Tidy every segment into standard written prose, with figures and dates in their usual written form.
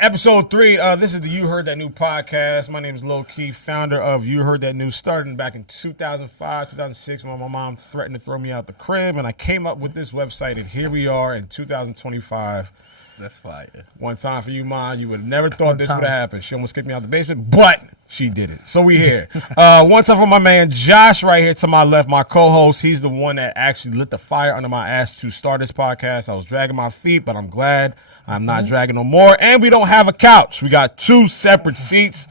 episode 3. This is the You Heard That New podcast. My name is LowKey, founder of You Heard That New, starting back in 2005, 2006, when my mom threatened to throw me out the crib, and I came up with this website, and here we are in 2025. That's fire. One time for you, Mom. You would have never thought this would have happened. She almost kicked me out the basement, but she did it. So we here. One time for my man Josh right here to my left, my co-host. He's the one that actually lit the fire under my ass to start this podcast. I was dragging my feet, but I'm glad I'm not dragging no more. And we don't have a couch. We got 2 separate seats.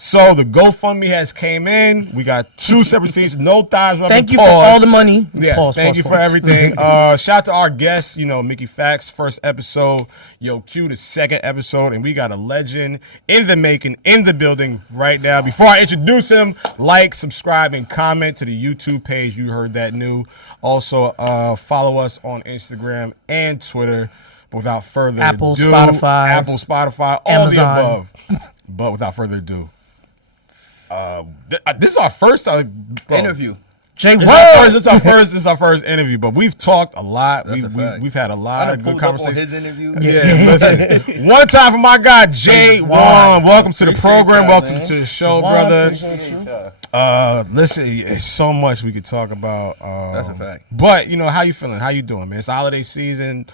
So the GoFundMe has came in. We got 2 separate seats. No thighs rubbing. Thank you for all the money. Yes, thank you for everything. Shout out to our guests, Mickey Fax, first episode. Yo Q, the second episode. And we got a legend in the making, in the building right now. Before I introduce him, like, subscribe, and comment to the YouTube page. You Heard That New. Also, follow us on Instagram and Twitter. But without further ado, Spotify, all Amazon. the above. But without further ado, this is our first Interview. Jaewon. This is our first interview, but we've talked a lot. We've had a lot of good conversations. His interview. Yeah, listen. One time for my guy Jaewon. Welcome to the program. Welcome to the show, brother. Listen, it's so much we could talk about. That's a fact. But how you feeling? How you doing, man? It's the holiday season.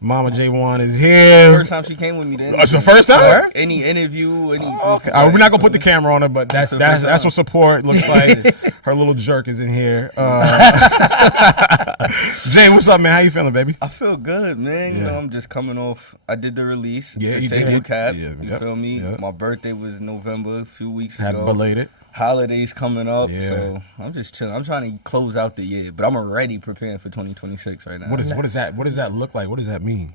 Mama Jaewon is here. First time she came with me. It's the first time? Any interview, any. Okay. We're not gonna put the camera on her, but that's what support looks like. Her little jerk is in here. Jay, what's up, man? How you feeling, baby? I feel good, man. You know, I'm just coming off. I did the release. Yeah, the you tape did. Cap. Yeah, You feel me? Yeah. My birthday was in November, a few weeks ago. Happy belated. Holidays coming up, Yeah. so I'm just chilling. I'm trying to close out the year, but I'm already preparing for 2026 right now. What does that look like? What does that mean?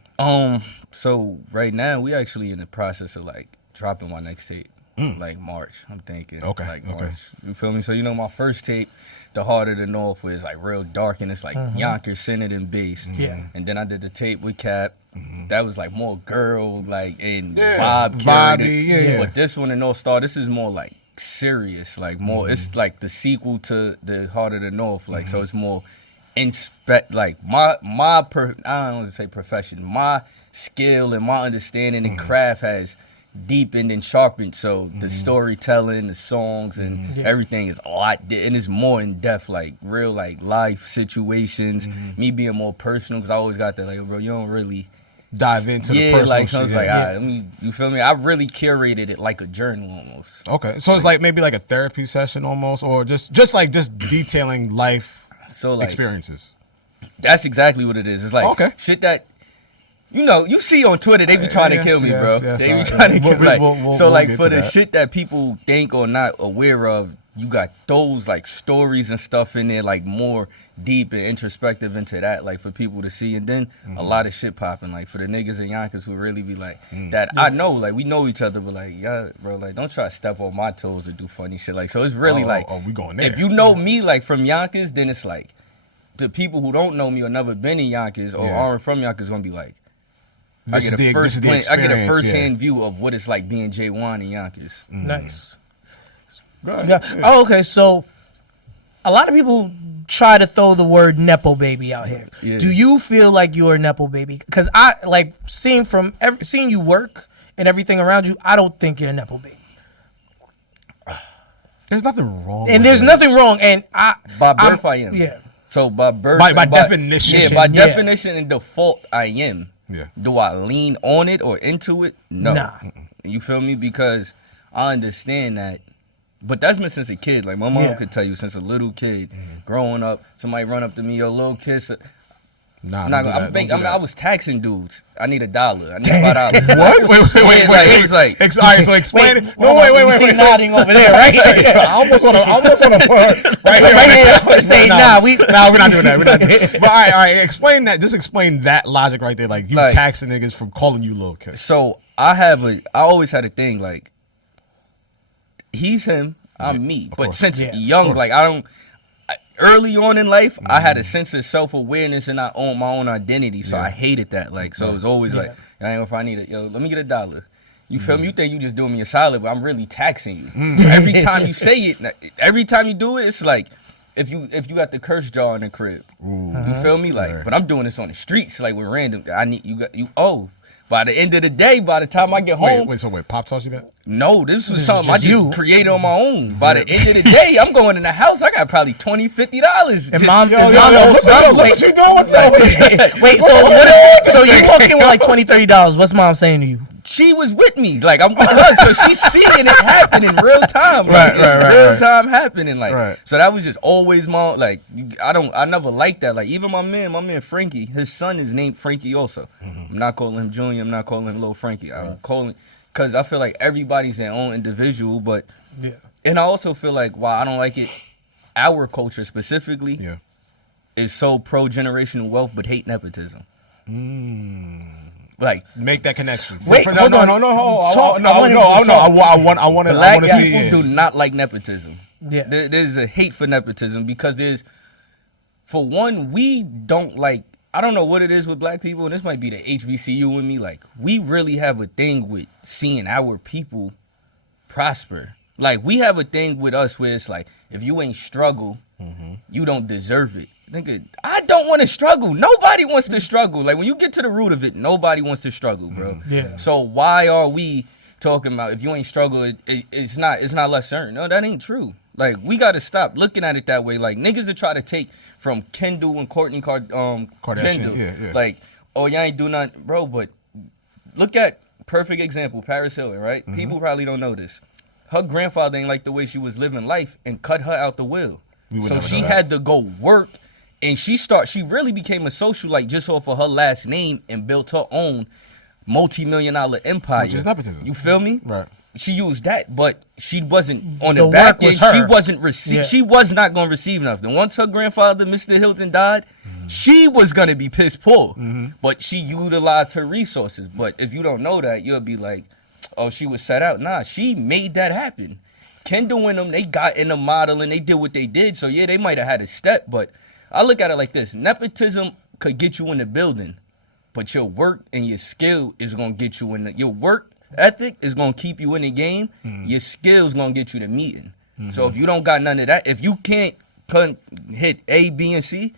So right now we actually in the process of like dropping my next tape, like March. I'm thinking, Okay. March. You feel me? So my first tape, The Heart of the North, was like real dark and it's like Yonkers centered and based. Yeah. And then I did the tape with Cap. That was like more girl like and Vibey, curated. yeah. But this one in North Star, this is more like serious, like more. It's like the sequel to The Heart of the North, like so it's more like I don't want to say profession, my skill and my understanding and craft has deepened and sharpened. So the storytelling, the songs, and everything is a lot, and it's more in depth, like real like life situations. Me being more personal, because I always got that like, bro, you don't really Dive into the personal like shit. so I was like, all right, you feel me? I really curated it like a journal almost. Okay, so it's like maybe like a therapy session almost, or just detailing life experiences. That's exactly what it is. It's like shit that you see on Twitter, they be trying to kill me, bro. They be trying to kill me. So like for the shit that people think or not aware of, you got those like stories and stuff in there, like more deep and introspective into that, like for people to see. And then a lot of shit popping, like for the niggas in Yonkers who really be like that. I know, like we know each other, but like, yeah, bro, like don't try to step on my toes and do funny shit. Like, so it's really we going there. If you know me like from Yonkers, then it's like the people who don't know me or never been in Yonkers or aren't from Yonkers gonna be like, I get a first-hand view of what it's like being Jaewon in Yonkers. Nice. Yeah. Oh, okay. So a lot of people try to throw the word Nepo baby out here. Yeah. Do you feel like you're a Nepo baby? Because I like seeing you work and everything around you, I don't think you're a Nepo baby. There's nothing wrong. And there's nothing wrong. And by birth, I am. Yeah. So by birth, by definition. Yeah, by definition and default, I am. Yeah. Do I lean on it or into it? No. Nah. You feel me? Because I understand that. But that's been since a kid. Like my mom could tell you, since a little kid, growing up, somebody run up to me, yo, little kiss. I was taxing dudes. I need $1. I need $5. What? Wait. It was like, all right, so explain it. No, wait. See nodding over there, right? I almost want to right here. Say, we're not doing that. But all right. Explain that. Just explain that logic right there. Like you taxing niggas from calling you little kid. So I always had a thing like, he's him, I'm me. But since young, like early on in life, I had a sense of self-awareness and I own my own identity, so I hated that. Like, so it was always like, I ain't gonna need it. Yo, let me get $1. You feel me? You think you just doing me a solid, but I'm really taxing you. Every time you say it, every time you do it, it's like if you got the curse jar in the crib. You feel me? Like, but I'm doing this on the streets, like with random. By the end of the day, by the time I get home... Wait, Pop taught you that? No, this was something I just created on my own. By the end of the day, I'm going in the house, I got probably $20, $50. And mom, look what you doing with that. Wait, so you walk in with like $20, $30. What's mom saying to you? She was with me, like I'm with her, so she's seeing it happen in real time, like, real time happening, like. So that was just always my like. I never liked that. Like even my man Frankie, his son is named Frankie also. I'm not calling him Junior. I'm not calling him Little Frankie. I'm calling because I feel like everybody's their own individual, but and I also feel like while I don't like it, our culture specifically is so pro generational wealth but hate nepotism. Like make that connection. Wait, hold on. I want to Black see. People do not like nepotism. Yeah, there's a hate for nepotism because for one, we don't like. I don't know what it is with black people, and this might be the HBCU in me. Like we really have a thing with seeing our people prosper. Like we have a thing with us where it's like if you ain't struggle, you don't deserve it. Nigga, I don't want to struggle. Nobody wants to struggle. Like when you get to the root of it, nobody wants to struggle, bro. Yeah. So why are we talking about if you ain't struggle, it's not less certain? No, that ain't true. Like we gotta stop looking at it that way. Like niggas that try to take from Kendall and Courtney Kendall, like oh y'all ain't do nothing, bro. But look at perfect example, Paris Hilton, right? People probably don't know this. Her grandfather ain't like the way she was living life and cut her out the will. So she had to go work. And she really became a socialite just off of her last name and built her own multi-million-dollar empire. Which is nepotism. You feel me? Right. She used that, but she wasn't on the back end. She wasn't She was not going to receive nothing. Once her grandfather, Mr. Hilton, died, she was going to be piss poor. But she utilized her resources. But if you don't know that, you'll be like, oh, she was set out. Nah, she made that happen. Kendall and them, they got in the model and they did what they did. So, yeah, they might have had a step, but I look at it like this. Nepotism could get you in the building, but your work and your skill is going to get you in the... Your work ethic is going to keep you in the game. Your skill is going to get you the meeting. So if you don't got none of that, if you can't hit A, B, and C,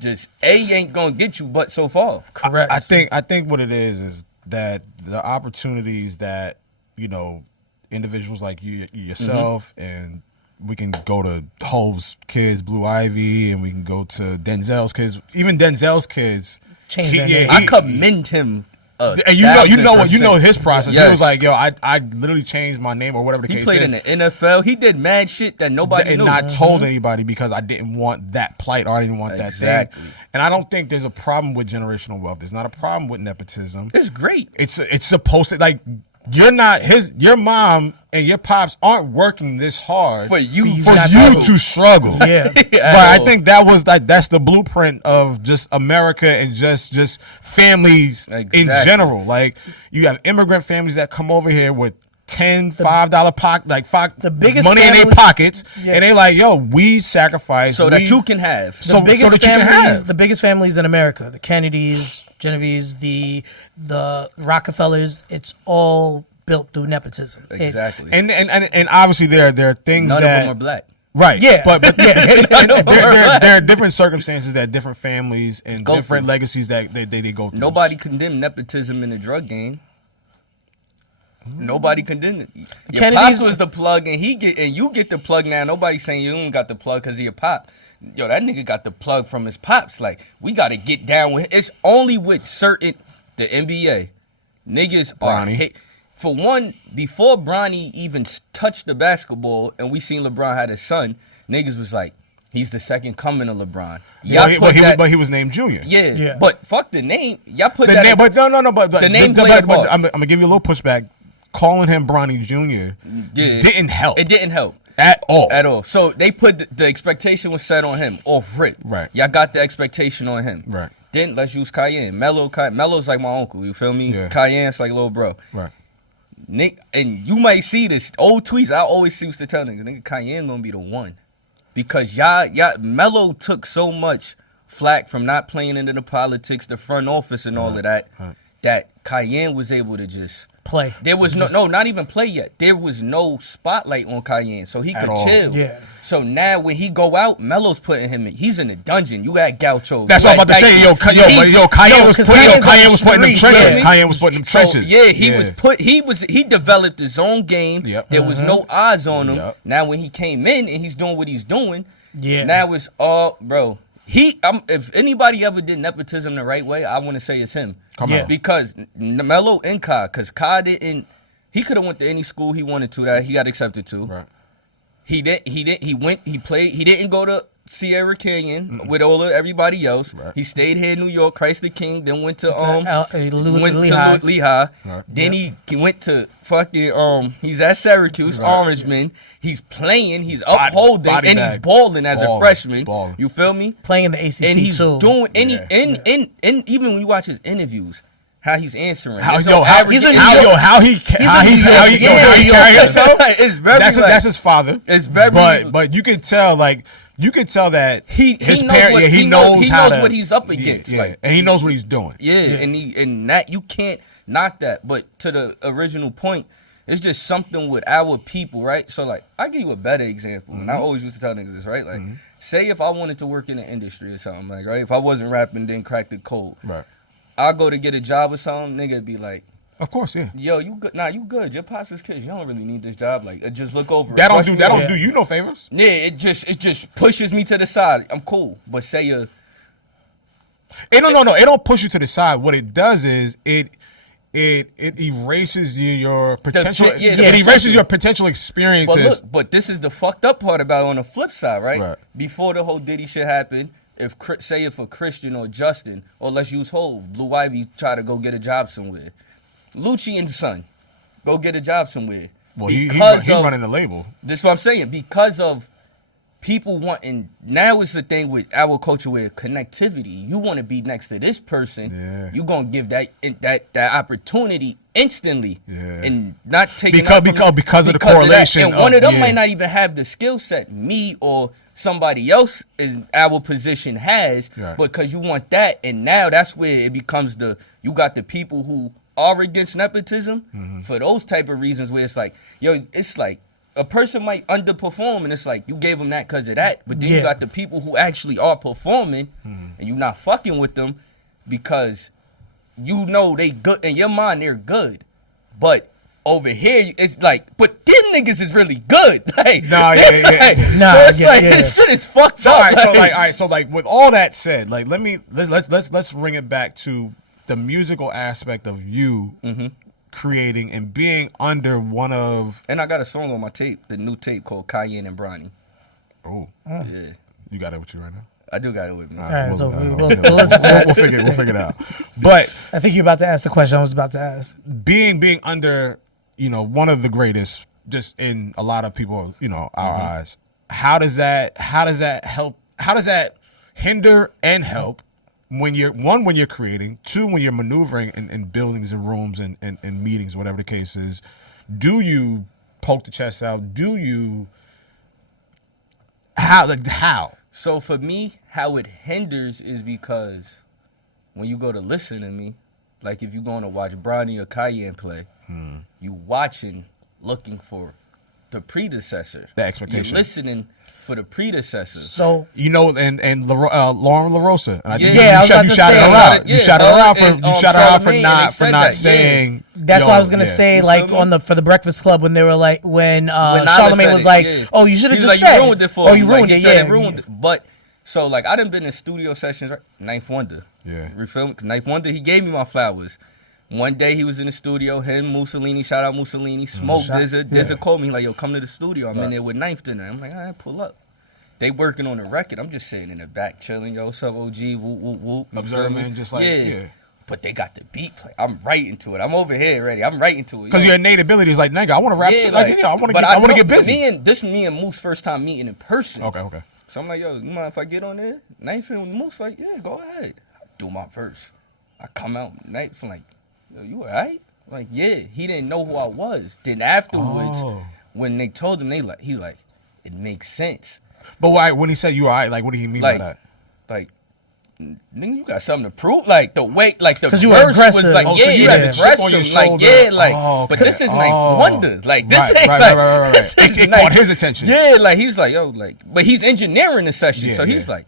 just A ain't going to get you but so far. Correct. I think what it is that the opportunities that, you know, individuals like you yourself and we can go to Hove's kids, Blue Ivy, and we can go to Denzel's kids. Even Denzel's kids, I commend him. And you know his process. Yes. He was like, yo, I literally changed my name or whatever the case is. He played in the NFL. He did mad shit that nobody knew. And not told anybody because I didn't want that plight or I didn't want that thing. And I don't think there's a problem with generational wealth. There's not a problem with nepotism. It's great. It's supposed to, like, your mom and your pops aren't working this hard for you to struggle. Yeah. But I think that's the blueprint of just America and just families in general. Like you have immigrant families that come over here with $5 pocket, the biggest money in their pockets, and they like, yo, we sacrifice that you can have. The biggest families in America, the Kennedys, Genevieves, the Rockefellers, it's all built through nepotism. Exactly. And obviously there are things none that of them are black. Right. Yeah. But there are different circumstances that different families and different legacies that they go through. Nobody condemned nepotism in the drug game. Nobody condemned it. Your pops was the plug, and you get the plug now. Nobody's saying you don't got the plug because of your pop. Yo, that nigga got the plug from his pops. Like, we got to get down with it. It's only with the NBA. Niggas are... For one, before Bronny even touched the basketball and we seen LeBron had his son, niggas was like, he's the second coming of LeBron. But he was named Junior. Yeah. But fuck the name. Y'all put the that... name, but the name but I'm going to give you a little pushback. Calling him Bronny Jr. Didn't help. It didn't help. At all. So they put the expectation was set on him off rip. Right. Y'all got the expectation on him. Right. Then let's use Cayenne. Melo's like my uncle. You feel me? Yeah. Cayenne's like little bro. Right. Nick, and you might see this old tweets. I always used to tell niggas, Cayenne gonna be the one, because y'all Melo took so much flack from not playing into the politics, the front office, and all of that. Right. That Cayenne was able to just play. There was not even play yet. There was no spotlight on Cayenne, so he could chill. Yeah. So now when he go out, Melo's putting him in. He's in the dungeon. You got Gaucho. That's what I'm about to say. Cayenne was putting them trenches. Cayenne was putting them trenches. He developed his own game. Yep. There was no eyes on him. Yep. Now when he came in and he's doing what he's doing, now it's all, bro. If anybody ever did nepotism the right way, I want to say it's him. Come on. Because Melo and Kai, because Kai didn't, he could have went to any school he wanted to that he got accepted to. Right. He didn't go to Sierra Canyon with everybody else. Right. He stayed here in New York, Christ the King, then went to Lehigh. Right. Then he went to fucking he's at Syracuse, Orangeman. He's playing, he's upholding, and he's balling as a freshman. You feel me? Playing in the ACC and he's too. Doing even when you watch his interviews, how he's answering. How he carry himself. It's very that's his father. It's very but you can tell that his parent he knows what he's up against. Yeah, and he knows what he's doing. Yeah, and that you can't knock that. But to the original point, it's just something with our people, right? So like I give you a better example, and I always used to tell niggas this, right? Like say if I wanted to work in the industry or something, like right, if I wasn't rapping, then crack the code, right? I go to get a job or something, nigga be like, of course, yeah. Yo, you good? Nah, you good. Your pops is kids. You don't really need this job. Like, just look over. That don't do you no favors. Yeah, it just pushes me to the side. I'm cool, but say no. It don't push you to the side. What it does is it erases your potential. It erases your potential experiences. But this is the fucked up part about it on the flip side, right? Before the whole Diddy shit happened. If a Christian or Justin, or let's use Hove, Blue Ivy try to go get a job somewhere. Lucci and Son, go get a job somewhere. Well, he's running the label. This is what I'm saying. Because of people wanting, now it's the thing with our culture with connectivity. You want to be next to this person. Yeah. You're going to give that opportunity instantly. Yeah. And not take because of the correlation. And one of them might not even have the skill set me or somebody else in our position has, because you want that. And now that's where it becomes you got the people who are against nepotism for those type of reasons where it's like, it's like a person might underperform and it's like you gave them that because of that, but then you got the people who actually are performing and you're not fucking with them because you know they good in your mind, they're good, but over here it's like, but them niggas is really good. Like, so it's this shit is fucked up. All right, so with all that said, like let's bring it back to the musical aspect of you creating and being under one of. And I got a song on my tape, the new tape called Cayenne and Bronny. Oh, yeah. You got it with you right now? I do got it with me. All right, so we'll listen to that. We'll figure it out. But I think you're about to ask the question I was about to ask. Being under, one of the greatest, just in a lot of people, our eyes. How does that help? How does that hinder and help? When you're creating, two, when you're maneuvering in buildings and rooms and meetings, whatever the case is, do you poke the chest out? How? So for me, how it hinders is because when you go to listen to me, like if you're going to watch Bronny or Cayenne play, you watching, looking for the predecessor. The expectation. You're listening for the predecessor. So and Lauren LaRosa. And you shot her out for not saying. That's what I was gonna say. Like for the Breakfast Club when they were like when Charlamagne was like, "Oh, you should have just said." You ruined it for him. You ruined it. Yeah, ruined it. But so like I done been in studio sessions. Right? Ninth Wonder. Yeah. You feel me? Ninth Wonder. He gave me my flowers. One day he was in the studio, him, Mussolini, shout out Mussolini, Smoke, Dizza called me, like, yo, come to the studio. I'm in there with Ninth tonight. I'm like, all right, pull up. They working on the record. I'm just sitting in the back chilling, yo, what's up, OG, whoop, whoop, whoop. Observing, just like, yeah. But they got the beat play. I'm writing to it. I'm over here ready. I'm writing to it. Because your innate ability is like, nigga, I want to rap. I want to get busy. Me and Moose first time meeting in person. Okay. So I'm like, yo, you mind if I get on there? Ninth and Moose like, yeah, go ahead. I do my verse. I come out, Ninth like, yo, you all right? Like, yeah. He didn't know who I was. Then afterwards, when they told him, he like, it makes sense. But when he said you all right, like, what do you mean by that? Like, nigga, you got something to prove. Like the way, like the verse you were aggressive. was like, so yeah, you it had the chip impressed on your him. Like, shoulder. yeah, like, Oh, but okay. this is like Wonder. Like this ain't right. this is It like- caught his attention. Yeah, like he's like, yo, like, but he's engineering the session, Yeah, so he's yeah. like,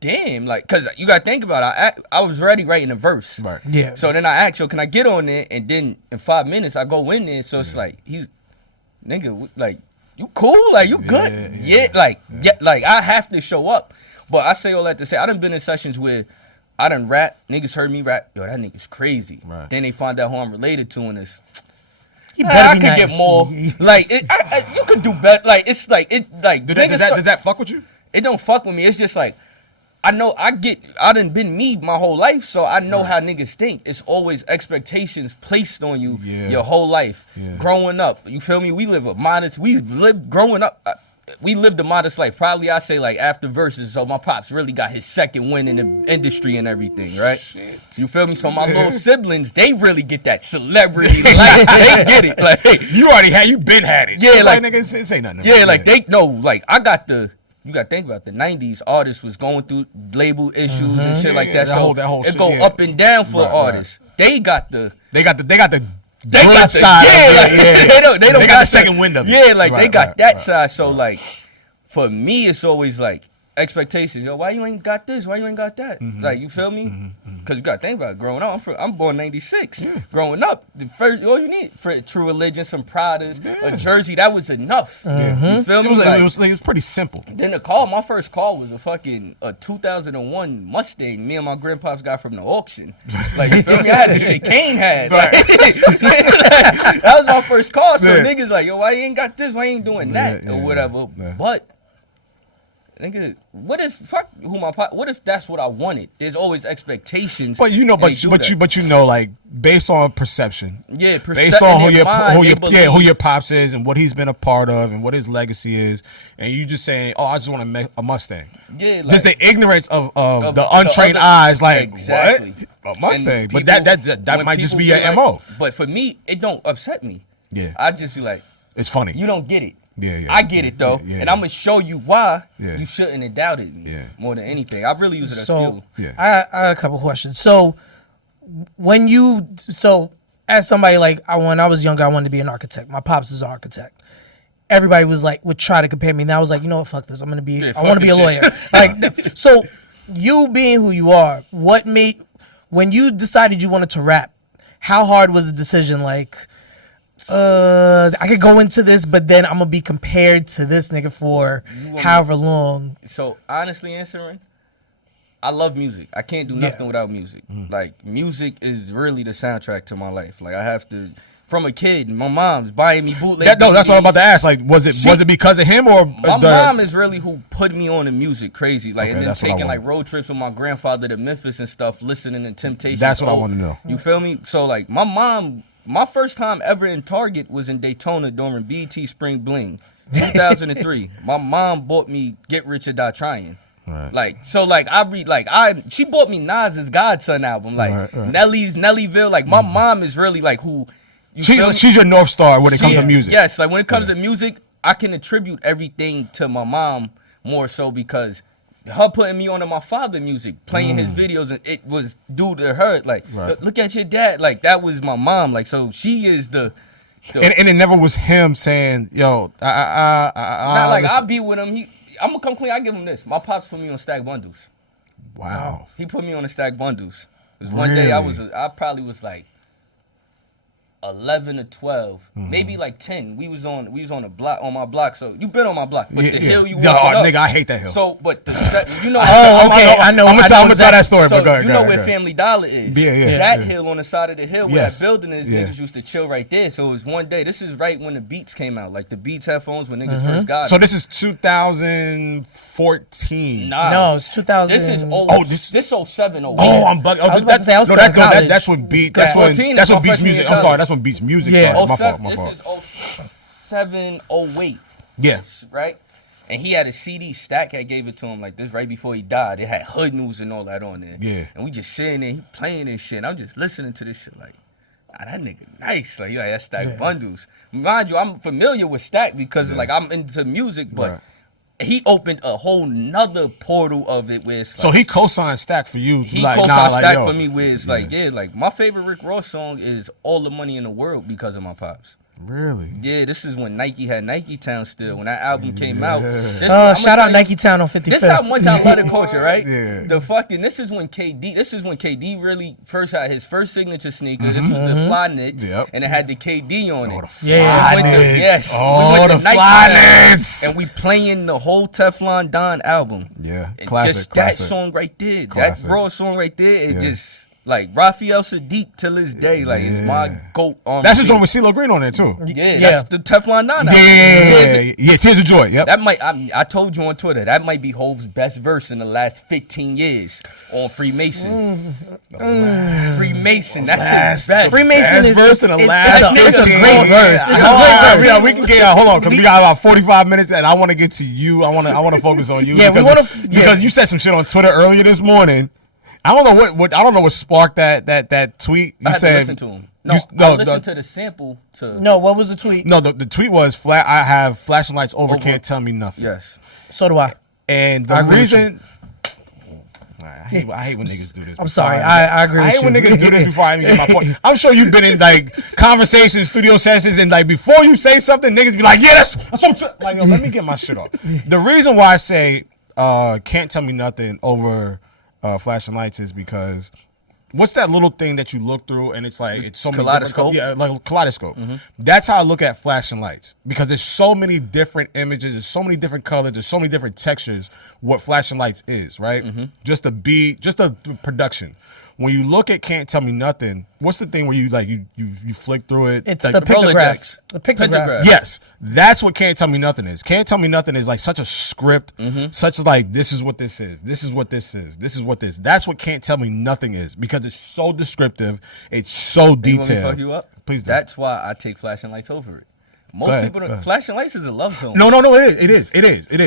damn, like, cause you gotta think about it. I was already writing a verse. Right. Yeah. So then I asked, yo, can I get on there? And then in 5 minutes I go in there. So it's like he's, nigga, like, you cool? Like, you good? Yeah, like I have to show up. But I say all that to say I done been in sessions where I done rap, niggas heard me rap, yo, that nigga's crazy. Right. Then they find out who I'm related to, and it's better I be could nice. get more. Like you could do better. Like it's like it like Does that fuck with you? it don't fuck with me. It's just like I know I done been me my whole life, so I know how niggas think. It's always expectations placed on you your whole life. Yeah. Growing up, you feel me? We lived a modest life. Probably I say like after verses, so my pops really got his second win in the industry and everything, right? Shit. You feel me? So my little siblings, they really get that celebrity life. They get it. Like You been had it. Yeah, It's like- nigga, say nothing. yeah, like they know, like I got you gotta think about the 90s artists was going through label issues and shit like Yeah, that. that So whole it shit, go yeah. up and down for Right, artists. They got the They got the they got good the side. yeah, of it, like, they don't got got the second wind of it. Yeah, like they Right, got right, that right. side. So like for me, it's always like expectations. Yo, why you ain't got this? Why you ain't got that? Like you feel me? Because you gotta think about it. Growing up, I'm born '96. Growing up, the first all you need for True Religion, some Pradas, a jersey, that was enough. You feel me? It was pretty simple. Then my first car was a 2001 Mustang me and my grandpa's got from the auction. Like, you feel me? I had the shit Kane had. Like, that was my first car. So niggas like, yo, why you ain't got this? Why you ain't doing that? Or whatever. Yeah. But, nigga, what if that's what I wanted? There's always expectations. But you know, like based on perception. Yeah, Based on who your your pops is and what he's been a part of and what his legacy is, and you just saying, oh, I just want to make a Mustang. Yeah, like, just the ignorance of the untrained eyes, like exactly. what a Mustang. And But people- that when might just people be your like, MO. But for me, it don't upset me. Yeah, I just be like, it's funny. you don't get it. Yeah, I get it though, and I'm gonna show you why Yeah. you shouldn't have doubted me. Yeah. More than anything, I really use it as So fuel. Yeah. I got a couple questions. So as somebody like when I was younger, I wanted to be an architect. My pops is an architect. Everybody would try to compare me, and I was like, you know what, fuck this. I want to be a lawyer. Like, so you being who you are, when you decided you wanted to rap, how hard was the decision? Like, I could go into this, but then I'm gonna be compared to this nigga for however long. So honestly answering, I love music. I can't do nothing without music. Like, music is really the soundtrack to my life. Like, I have to. From a kid, my mom's buying me bootleg. That's what I'm about to ask. Like, was it because of him or my mom is really who put me on the music crazy. Like, Okay, and then that's what I taking like want. road trips with my grandfather to Memphis and stuff, listening to Temptation. That's what I want to know. You feel me? So like, my mom, my first time ever in Target was in Daytona during BET Spring Bling, 2003. My mom bought me Get Rich or Die Trying. Right. Like, so like she bought me Nas's Godson album, like Right. Nellyville. Like, my mom is really like who. She's your North Star when it comes to music. Yes, like when it comes to music, I can attribute everything to my mom more so because her putting me onto my father music, playing his videos, and it was due to her. Like, look at your dad. Like, that was my mom. Like, so she is the and it never was him saying, yo, not like I'll be with him. I'm gonna come clean. I give him this. My pops put me on stack bundles. Wow. He put me on the stack bundles. It was one day I probably was like 11 or 12, maybe like 10. We was on a block, on my block. So you been on my block, but the hill you walked up. Nigga, I hate that hill. So, but you know. I know. I'm gonna tell that story. So But go ahead, you know where Family Dollar is? That hill on the side of the hill where that building is. Niggas used to chill right there. So it was one day. This is right when the Beats came out, like the Beats headphones when niggas first got. So this is 2014. Nah, no, it's 2000. This is this 07, 08. Oh, I'm bugging. I was about to say I was still in college. That's when Beats. That's That's when when Beats freshman music. year I'm sorry. college. That's when Beats music Yeah. started. My 07, fault. this is 07, 08. Yeah. Right? And he had a CD. Stack had gave it to him like this right before he died. It had Hood News and all that on there. Yeah. And we just sitting there, he playing this shit. And I'm just listening to this shit like, that nigga nice. Like, that Stack bundles. Mind you, I'm familiar with Stack because like I'm into music, but he opened a whole nother portal of it where it's like, so he co-signed Stack for you. He co-signed Stack for me where it's like, like my favorite Rick Ross song is All the Money in the World because of my pops. Really? Yeah, this is when Nike had Nike Town still. When that album came out. Shout out Nike Town on 55th. This is how much I love the culture, right? Yeah. This is when KD really first had his first signature sneaker. This was the Fly Knits. Yep. And it had the KD on it. The Fly Knits. The Fly Knits. And we playing the whole Teflon Don album. Yeah. Classic. That song right there. That raw song right there, it just like Raphael Sadiq till this day, like it's my GOAT. That's the joint with CeeLo Green on there too. Yeah, that's the Teflon Don. Yeah, Tears of Joy. Yep. That might. I told you on Twitter that might be Hov's best verse in the last 15 years on Freemason. Freemason, that's his best. Freemason is verse in the last 15 years. It's a great verse. It's a great verse. We can get hold on because we got about 45 minutes and I want to get to you. I want to focus on you. Yeah, because you said some shit on Twitter earlier this morning. I don't know what sparked that tweet. You said to listen to him. I listened to the sample. No, what was the tweet? No, the tweet was I have flashing lights over. Can't tell me nothing. Yes. So do I. And the reason. I hate when niggas do this. I'm sorry. I agree with you. I hate when niggas do this before I even get my point. I'm sure you've been in like conversations, studio sessions, and like before you say something, niggas be like, yeah, that's what I'm saying. Like, yo, let me get my shit off. The reason why I say can't tell me nothing over flashing lights is because what's that little thing that you look through and it's like it's so many kaleidoscope? Like kaleidoscope. Mm-hmm. That's how I look at flashing lights because there's so many different images, there's so many different colors, there's so many different textures. What flashing lights is, right? Mm-hmm. Just the production. When you look at Can't Tell Me Nothing, what's the thing where you like you flick through it? It's like, the pictograph. The pictograph. Yes, that's what Can't Tell Me Nothing is. Can't Tell Me Nothing is like such a script, such like this is what this is, this is what this is, this is what this. That's what Can't Tell Me Nothing is because it's so descriptive, it's so detailed. You want me to fuck you up? Please do. That's why I take flashing lights over it. Most people don't. Flashing lights is a love song. No, it is.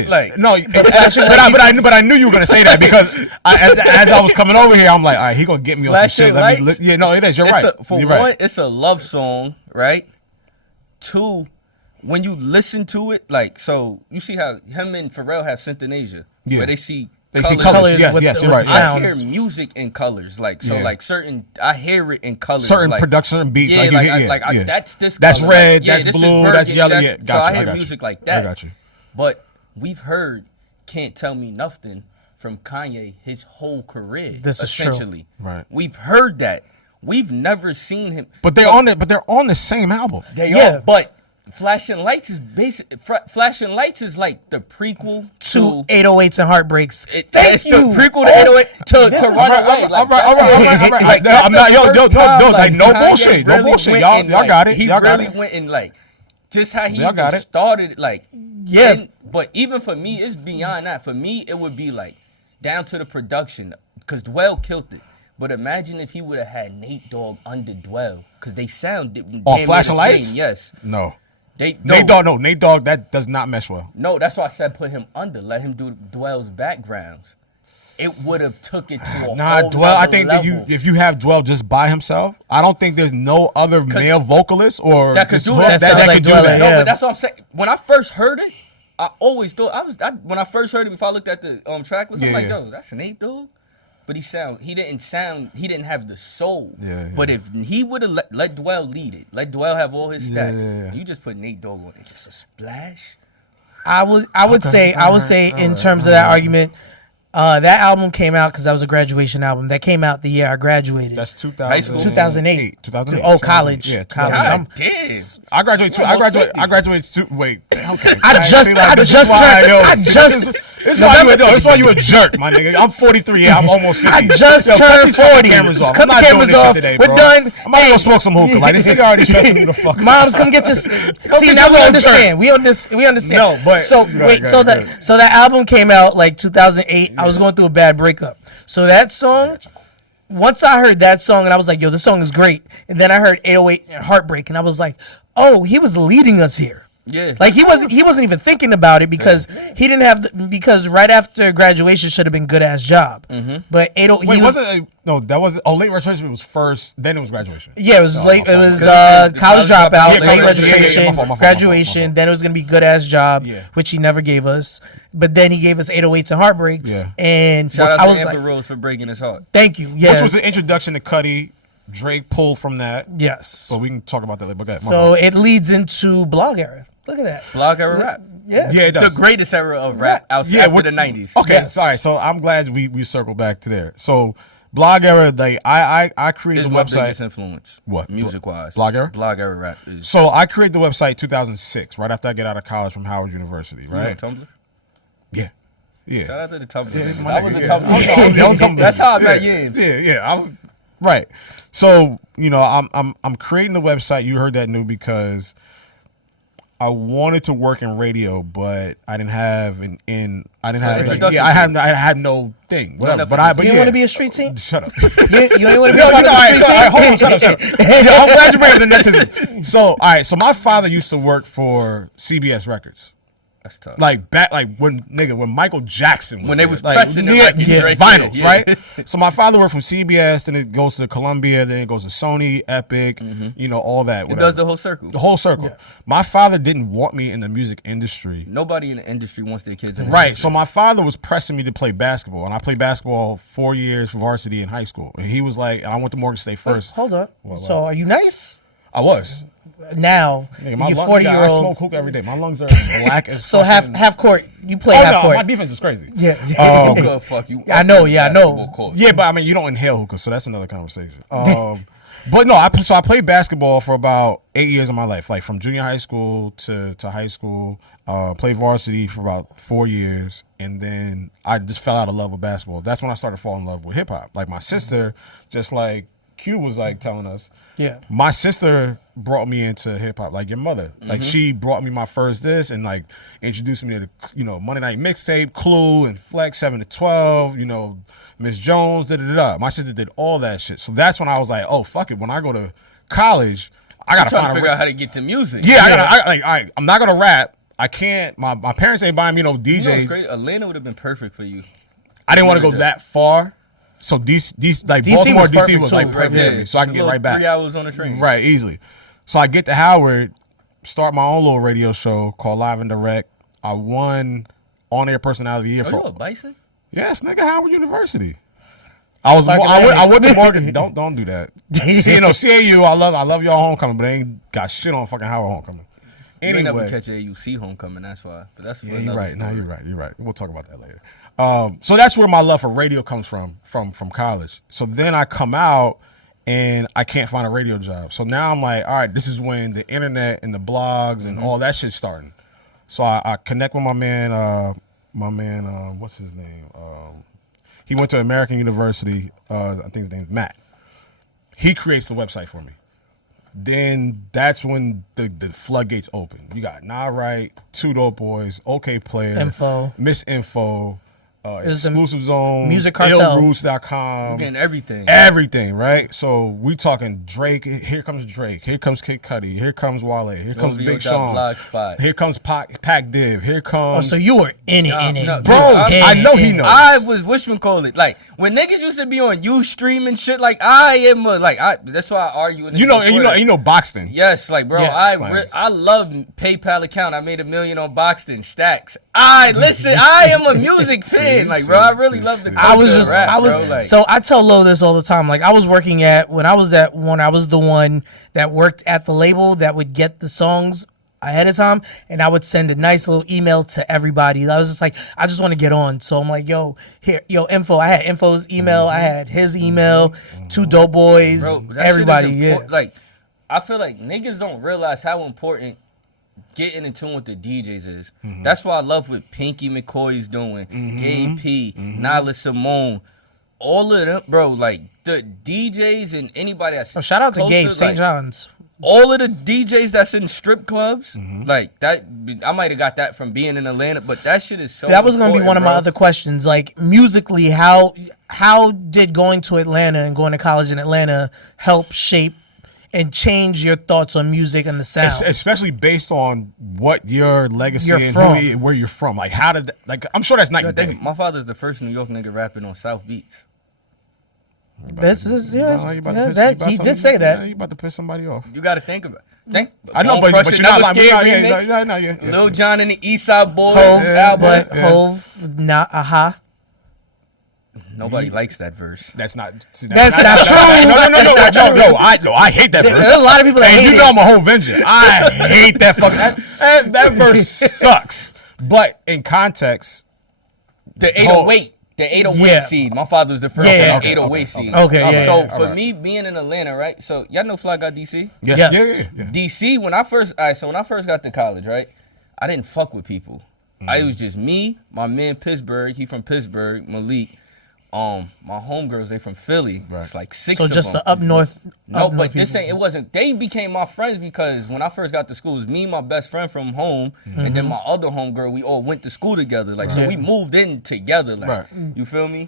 Like no, but I knew you were gonna say that because as I was coming over here, I'm like, all right, he gonna get me on some shit. Yeah, no, it is. You're right. For one, it's a love song, right? Two, when you listen to it, like, so you see how him and Pharrell have Synthenasia, where they see colors. Yes, you're right. I hear music in colors, like so, like certain. I hear it in colors, certain like, production and beats. That's this. That's color. red. That's blue. That's yellow. Yeah, so I hear music like that. I got you. But we've heard "Can't Tell Me Nothing" from Kanye his whole career. This is essentially true. Right. We've heard that. We've never seen him. But they're on the same album. They are. But Flashing Lights is Flashing Lights is like the prequel to 808s and Heartbreaks. It's the prequel to 808 to Runaway. All right. I'm not like no bullshit. No bullshit. Y'all got it. He really went and like just how he started like but even for me, it's beyond that. For me, it would be like down to the production because Dwell killed it. But imagine if he would have had Nate Dogg under Dwell because they sound on Flashing Lights. Yes. No. Nate Dogg, that does not mesh well. No, that's why I said put him under. Let him do Dwell's backgrounds. It would have took it to a whole Dwell. I think level. that if you have Dwell just by himself, I don't think there's no other male vocalist or that could do that. That could do that. No, but that's what I'm saying. When I first heard it, I always thought when I first heard it before I looked at the track list, I'm like, yo, that's Nate Dogg. But he didn't have the soul. But if he would have let Dwell lead it, let Dwell have all his stats, you just put Nate Dogg on it, just a splash. I would say in terms of that argument, that album came out because that was a graduation album. That came out the year I graduated. That's 2008. Oh, college. Yeah, college. God damn. I graduated too. I graduated too. Wait. Okay. This is why you a jerk, my nigga. I'm 43. Yeah, I'm almost 50. I just turned 40. Cut the cameras off. Today, we're done. I'm about to go smoke some hookah. Like this nigga already stressing me the fuck out. Moms, come get your. See, now we understand. We understand. No, but so that album came out like 2008. I was going through a bad breakup. So that song. Once I heard that song and I was like, yo, this song is great. And then I heard 808 and Heartbreak and I was like, oh, he was leading us here. Yeah, like he wasn't even thinking about it because he didn't have because right after graduation should have been Good Ass Job. But that wasn't. Late registration was first, then it was graduation. Yeah, it was late. It was college dropout, late registration, graduation. Then it was gonna be Good Ass Job, which he never gave us. But then he gave us 808s and Heartbreaks, and shout out to Amber Rose for breaking his heart. Thank you. Yeah, which was the introduction to Cudi. Drake pulled from that. Yes. So we can talk about that later. So it leads into blog era. Look at that. Blog era rap. Yeah. Yeah, it does. The greatest era of rap after the 90s. Okay, sorry. So I'm glad we circled back to there. So blog era, like I created the website. Is my biggest influence. What? Music-wise. Blog era? Blog era rap. So I created the website 2006, right after I get out of college from Howard University, right? You on Tumblr? Yeah. Shout out to the Tumblr. Yeah, I was a Tumblr. That's how I met Yams. Yeah. I was right. So I'm creating the website. You heard that new because I wanted to work in radio, but I didn't have I had no thing. Whatever. But you want to be a street team? Shut up. You ain't want to be a part of the street team? Hold on, shut up. I'm glad you bring up the nepotism. So all right. So my father used to work for CBS Records. That's tough. Like when Michael Jackson was when they was pressing vinyls, right? So my father worked from CBS, then it goes to Columbia, then it goes to Sony, Epic, all that. Whatever. It does the whole circle. The whole circle. Yeah. My father didn't want me in the music industry. Nobody in the industry wants their kids in the industry. Right. So my father was pressing me to play basketball, and I played basketball 4 years for varsity in high school. And he was like, and I went to Morgan State first. Hold up. So are you nice? I was. Now, you're 40-year-old. I smoke hook every day. My lungs are black as so half court. You play half court. My defense is crazy. Yeah. Fuck you. I know. Yeah, but I mean, you don't inhale hookah, so that's another conversation. But no, I played basketball for about 8 years of my life, like from junior high school to high school. Played varsity for about 4 years, and then I just fell out of love with basketball. That's when I started falling in love with hip hop. Like my sister, just like Q was like telling us. Yeah. My sister brought me into hip hop, like your mother. Like she brought me my first this and like introduced me to the Monday Night Mixtape, Clue and Flex 7 to 12, Miss Jones, My sister did all that shit. So that's when I was like, oh fuck it. When I go to college, I gotta figure out how to get to music. Yeah, all right, I'm not gonna rap. I can't. My parents ain't buying me no DJ. It's great. Atlanta would have been perfect for you. I didn't want to go that far. So DC like Baltimore, DC was like perfect for me, so I can get right back. 3 hours on the train, right? Easily. So I get to Howard, start my own little radio show called Live and Direct. I won On Air Personality of the Year for. You a Bison? Yes, nigga, Howard University. I went to Morgan. Don't do that. CAU. I love y'all homecoming, but they ain't got shit on fucking Howard homecoming. Anyway, you never catch AUC homecoming. That's why. But that's you're right. No, you're right. We'll talk about that later. So that's where my love for radio comes from college. So then I come out and I can't find a radio job. So now I'm like, all right, this is when the internet and the blogs and all that shit's starting. So I connect with my man, what's his name? He went to American University. I think his name's Matt. He creates the website for me. Then that's when the floodgates open. You got Nah Right, Two Dope Boys, OK Player, Info, Miss Info, Exclusive Zone, Music Cartel, illroots.com. Getting everything. Everything, right? So we talking Drake. Here comes Drake. Here comes Kid Cudi. Here comes Wale. Here comes Big Sean. Here comes Pac Div. Here comes. Oh, so you were in it. No, bro, I know he knows. I was whatchamacallit. Like when niggas used to be on Ustream and shit. Like that's why I argue. You know Boxton. Yes, like bro, yeah, I love PayPal account. I made $1 million on Boxton stacks. I am a music fan. Like, bro, I really love the culture. So I tell Lo this all the time. Like, I was working when I was at Warner, I was the one that worked at the label that would get the songs ahead of time, and I would send a nice little email to everybody. I was just like, I just want to get on. So I'm like, info. I had Info's email. I had his email, Two Dope Boys, bro, everybody. Yeah. Like, I feel like niggas don't realize how important getting in tune with the DJs is. That's why I love what Pinky McCoy's doing, Gabe P, Nyla Simone, all of them, bro. Like the DJs and anybody that's shout out to Gabe St. John's. All of the DJs that's in strip clubs, like that. I might have got that from being in Atlanta, but that shit is so. That was going to be one of my other questions. Like musically, how did going to Atlanta and going to college in Atlanta help shape and change your thoughts on music and the sound, especially based on what your legacy and where you're from. Like, how did I'm sure that's night and day. My father's the first New York nigga rapping on South Beats. This is he did say that. You about to piss somebody off. You got to think about it. I know, but you're not like Lil Jon and the East Side Boys. Hove, not Nobody likes that verse. That's not true. No, I hate that verse. There's a lot of people that hate it. You know I'm a whole vengeance. I hate that fucking that verse sucks. But in context, the 808. The 808 seed. My father was the first 808 seed. So for me being in Atlanta, right? So y'all know Fly got DC? Yes. DC, when I first got to college, right? I didn't fuck with people. It was just me, my man Pittsburgh, he from Pittsburgh, Malik. My homegirls, they from Philly. Right. It's like 6 of them. So just the up north. No, but this ain't. It wasn't. They became my friends because when I first got to school, it was me, and my best friend from home, and then my other homegirl. We all went to school together. Like so, we moved in together. Like you feel me?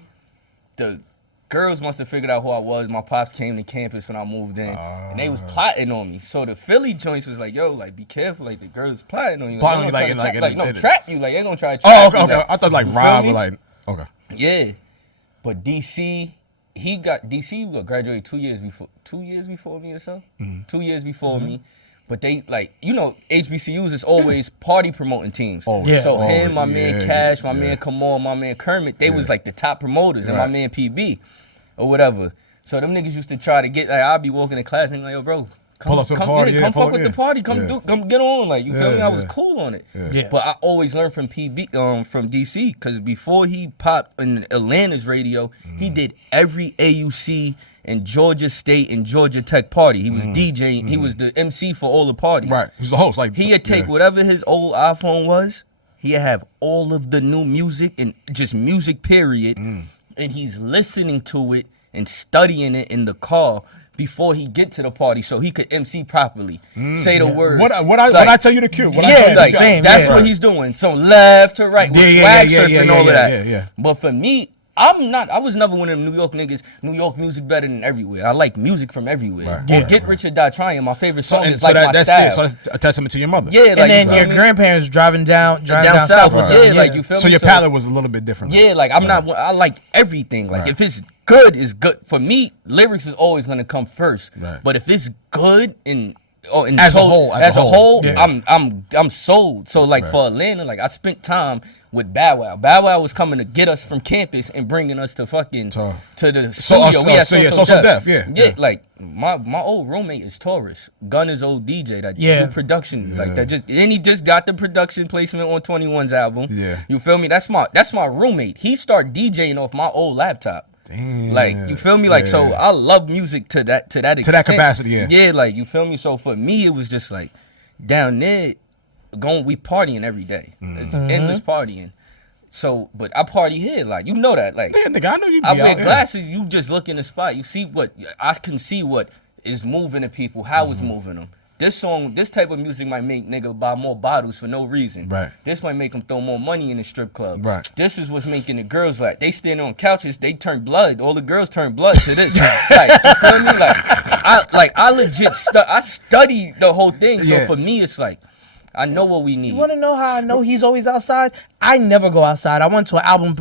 The girls must have figured out who I was. My pops came to campus when I moved in, and they was plotting on me. So the Philly joints was like, "Yo, like be careful. Like the girls plotting on you. Plotting trap you. Like they gonna try to trap you. Oh, okay. Like, I thought like Rob or like okay. Yeah. But DC, he graduated 2 years before me or so. 2 years before me. But they HBCUs is always party promoting teams. So my man Cash, my man Kamal, my man Kermit, they was like the top promoters, and my man PB or whatever. So them niggas used to try to get I'd be walking in class and like, yo, bro, pull up to the party. Come fuck with the party. Come get on. Like, you feel me? I was cool on it. Yeah. But I always learned from from DC, because before he popped in Atlanta's radio, he did every AUC and Georgia State and Georgia Tech party. He was DJing. He was the MC for all the parties. Right. He was the host. Like he'd take whatever his old iPhone was. He'd have all of the new music and just music, period. And he's listening to it and studying it in the car before he get to the party, so he could MC properly, say the words. What I tell you the cue? That's what he's doing. So left to right, with swag surfing and all of that. Yeah. But for me, I was never one of them New York niggas. New York music better than everywhere. I like music from everywhere. Get Rich or Die Trying. My favorite song is my style. So that's a testament to your mother. Yeah, and then your grandparents driving down south with them. Like you feel me. So your palate was a little bit different. Yeah, like I'm not. I like everything. Like if it's good, it's good. For me, lyrics is always gonna come first. But if it's good as a whole, I'm sold. So like for Atlanta, like I spent time with Bow Wow. Bow Wow was coming to get us from campus and bringing us to fucking to the studio. We had Social Def. Yeah. Like my old roommate is Taurus. Gun is old DJ that do production like that. And he just got the production placement on 21's album. Yeah, you feel me? That's my roommate. He started DJing off my old laptop. Damn. Like you feel me? Like so, I love music to that extent. To that capacity. Yeah. Like you feel me? So for me, it was just like down there. We partying every day. It's endless partying. So, but I party here, like you know that, like nigga, I know you. I wear glasses. You just look in the spot. You see I can see what is moving the people, how it's moving them. This type of music might make nigga buy more bottles for no reason. Right. This might make them throw more money in the strip club. Right. This is what's making the girls like they stand on couches. They turn blood. All the girls turn blood to this. Like you feel me? I legit I study the whole thing. So for me, it's like. I know what we need. You want to know how I know he's always outside? I never go outside. I went to an album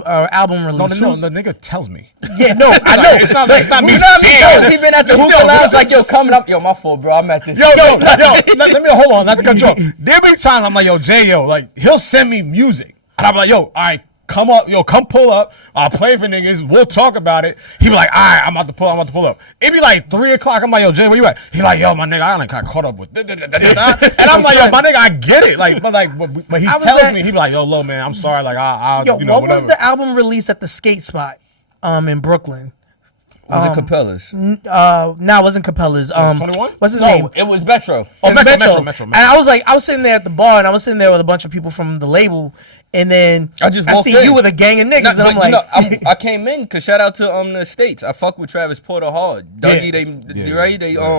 release. No, the nigga tells me. Yeah, no, I know. It's not me seeing. He been at the hookah lounge like, yo, coming up. Yo, my fault, bro. I'm at this. Yo, let me hold on. Not to cut you off. There be times I'm like, yo, Jay, like, he'll send me music. And I'm like, yo, all right. Come up, come pull up. I'll play for niggas. We'll talk about it. He be like, all right, I'm about to pull up. It be like 3 o'clock. I'm like, yo, Jay, where you at? He like, yo, my nigga, I done got caught up with. And I'm like, yo, my nigga, I get it. Like, but he tells me, he be like, yo, Lo, man, I'm sorry. Like, I'll what whatever. Was the album released at the skate spot, in Brooklyn? Was it Capella's? No, it wasn't Capella's. 21? What's his name? It was Metro. Oh, Metro. And I was sitting there at the bar, and I was sitting there with a bunch of people from the label. And then I see you with a gang of niggas, and I'm like, I came in because shout out to the States. I fuck with Travis Porter hard. Dougie, they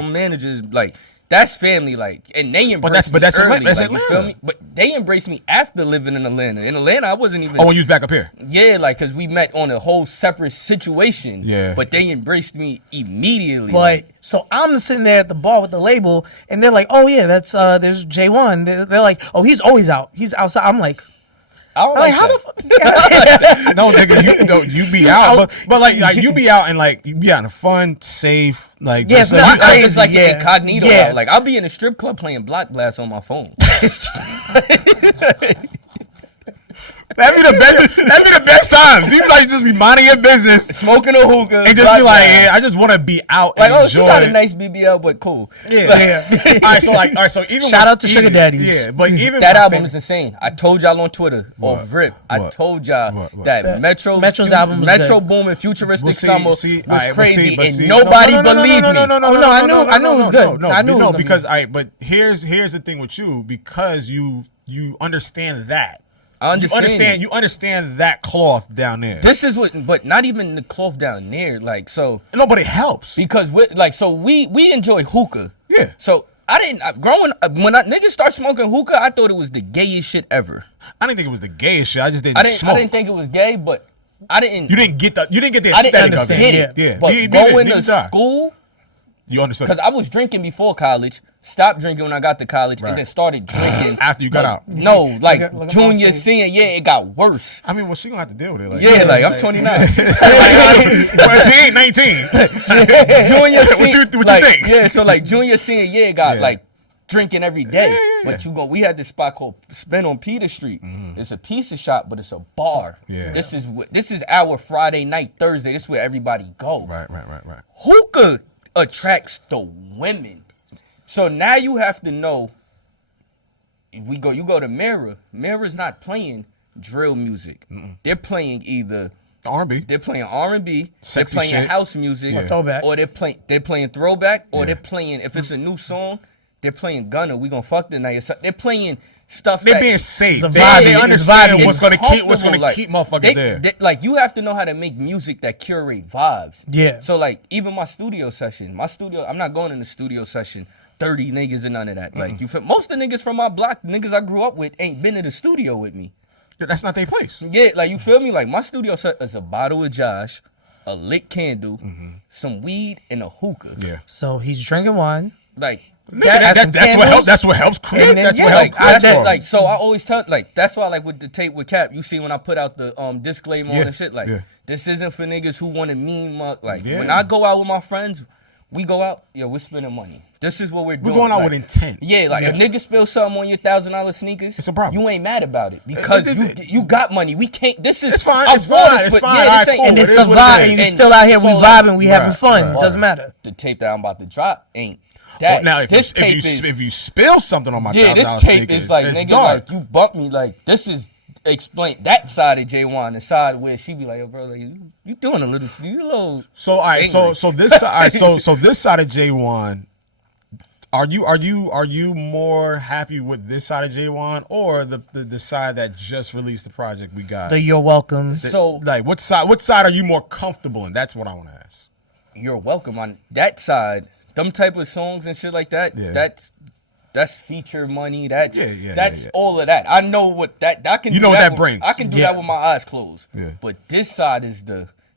managers like that's family, like, and they embraced me early, like, you feel me? But they embraced me after living in Atlanta. In Atlanta, I wasn't even. Oh, when you was back up here? Yeah, like, because we met on a whole separate situation. Yeah. But they embraced me immediately. But, so I'm sitting there at the bar with the label, and they're like, oh, yeah, that's, there's Jaewon. They're like, oh, he's always out. He's outside. I'm like, I don't like how that. the fuck? No, nigga, you be out, but like you be out and like you be out in a fun, safe, like yes, so it's like the incognito out. Like I'll be in a strip club playing Block Blast on my phone. That'd be the best times. You like just be minding your business, smoking a hookah, and just be like, yeah, I just want to be out like, and enjoy. She got a nice BBL, but cool. Yeah. All right, so even shout out to Sugar Daddies. Yeah, but even that album is insane. I told y'all on Twitter off rip. I told y'all that Metro's album was Metro good. Boom and Futuristic Summer was crazy, and no, nobody believed me. No, I knew it was good. No, because but here's the thing with you, because you understand that. You understand that cloth down there. This is what, but not even the cloth down there. Like, so nobody helps because we enjoy hookah. Yeah. So I didn't when niggas start smoking hookah, I thought it was the gayest shit ever. I didn't think it was the gayest shit. I just didn't smoke. I didn't think it was gay, but I didn't. You didn't get the aesthetic of it. Yeah. But going to school, you understood. Because I was drinking before college. Stopped drinking when I got to college, and then started drinking after you got out. No, like junior, senior year, it got worse. I mean, well, she gonna have to deal with it. Like, yeah, like I'm 29. But he ain't 19. Junior, senior, what you think? Yeah, so like junior, senior year, it got like drinking every day. Yeah. But we had this spot called Spin on Peter Street. It's a pizza shop, but it's a bar. Yeah. This is our Friday night, Thursday. This is where everybody go. Right. Hookah attracts the women. So now you have to know. You go to Mirror. Mirror's not playing drill music. They're playing either R&B. They're playing R&B. They're Sexy playing shit. house music, throwback, or they're playing throwback, or they're playing, if it's a new song, they're playing Gunna. We gonna fuck tonight. They're playing stuff. They're being safe. They understand what's gonna keep motherfuckers there. Like you have to know how to make music that curate vibes. Yeah. So like even my studio session, I'm not going in the studio session 30 niggas and none of that. Like most of the niggas from my block, niggas I grew up with, ain't been in the studio with me. That's not their place. Yeah, like you feel me? Like my studio set is a bottle of Josh, a lit candle, some weed, and a hookah. Yeah. So he's drinking wine. Like that's what helps. That's what helps create. That's what helps. So I always tell, like, that's why, like with the tape with Cap, you see when I put out the disclaimer on and shit, like this isn't for niggas who want to mean muck. Like when I go out with my friends, we go out, we're spending money. This is what we're doing. We're going out with intent. Yeah, like if niggas spill something on your $1,000 sneakers, it's a problem. You ain't mad about it because you got money. We can't. This is it's fine. It's fine. And it's the vibe. And you still out here. We vibing. We having fun. Doesn't matter. The tape that I'm about to drop ain't. That, now, if you spill something on my $1,000 this tape sneakers, is like, it's nigga, dark. like you bump me, like this is explain that side of Jaewon, the side where she be like, yo, bro, like you doing a little. So all right, so this so this side of Jaewon, are you more happy with this side of Jaewon or the side that just released the project we got? You're welcome. So like what side are you more comfortable in? That's what I want to ask. You're welcome on that side. Them type of songs and shit like that. Yeah. That's feature money. That's all of that. I know what that can. You know what that brings. I can do that with my eyes closed. Yeah. But this side is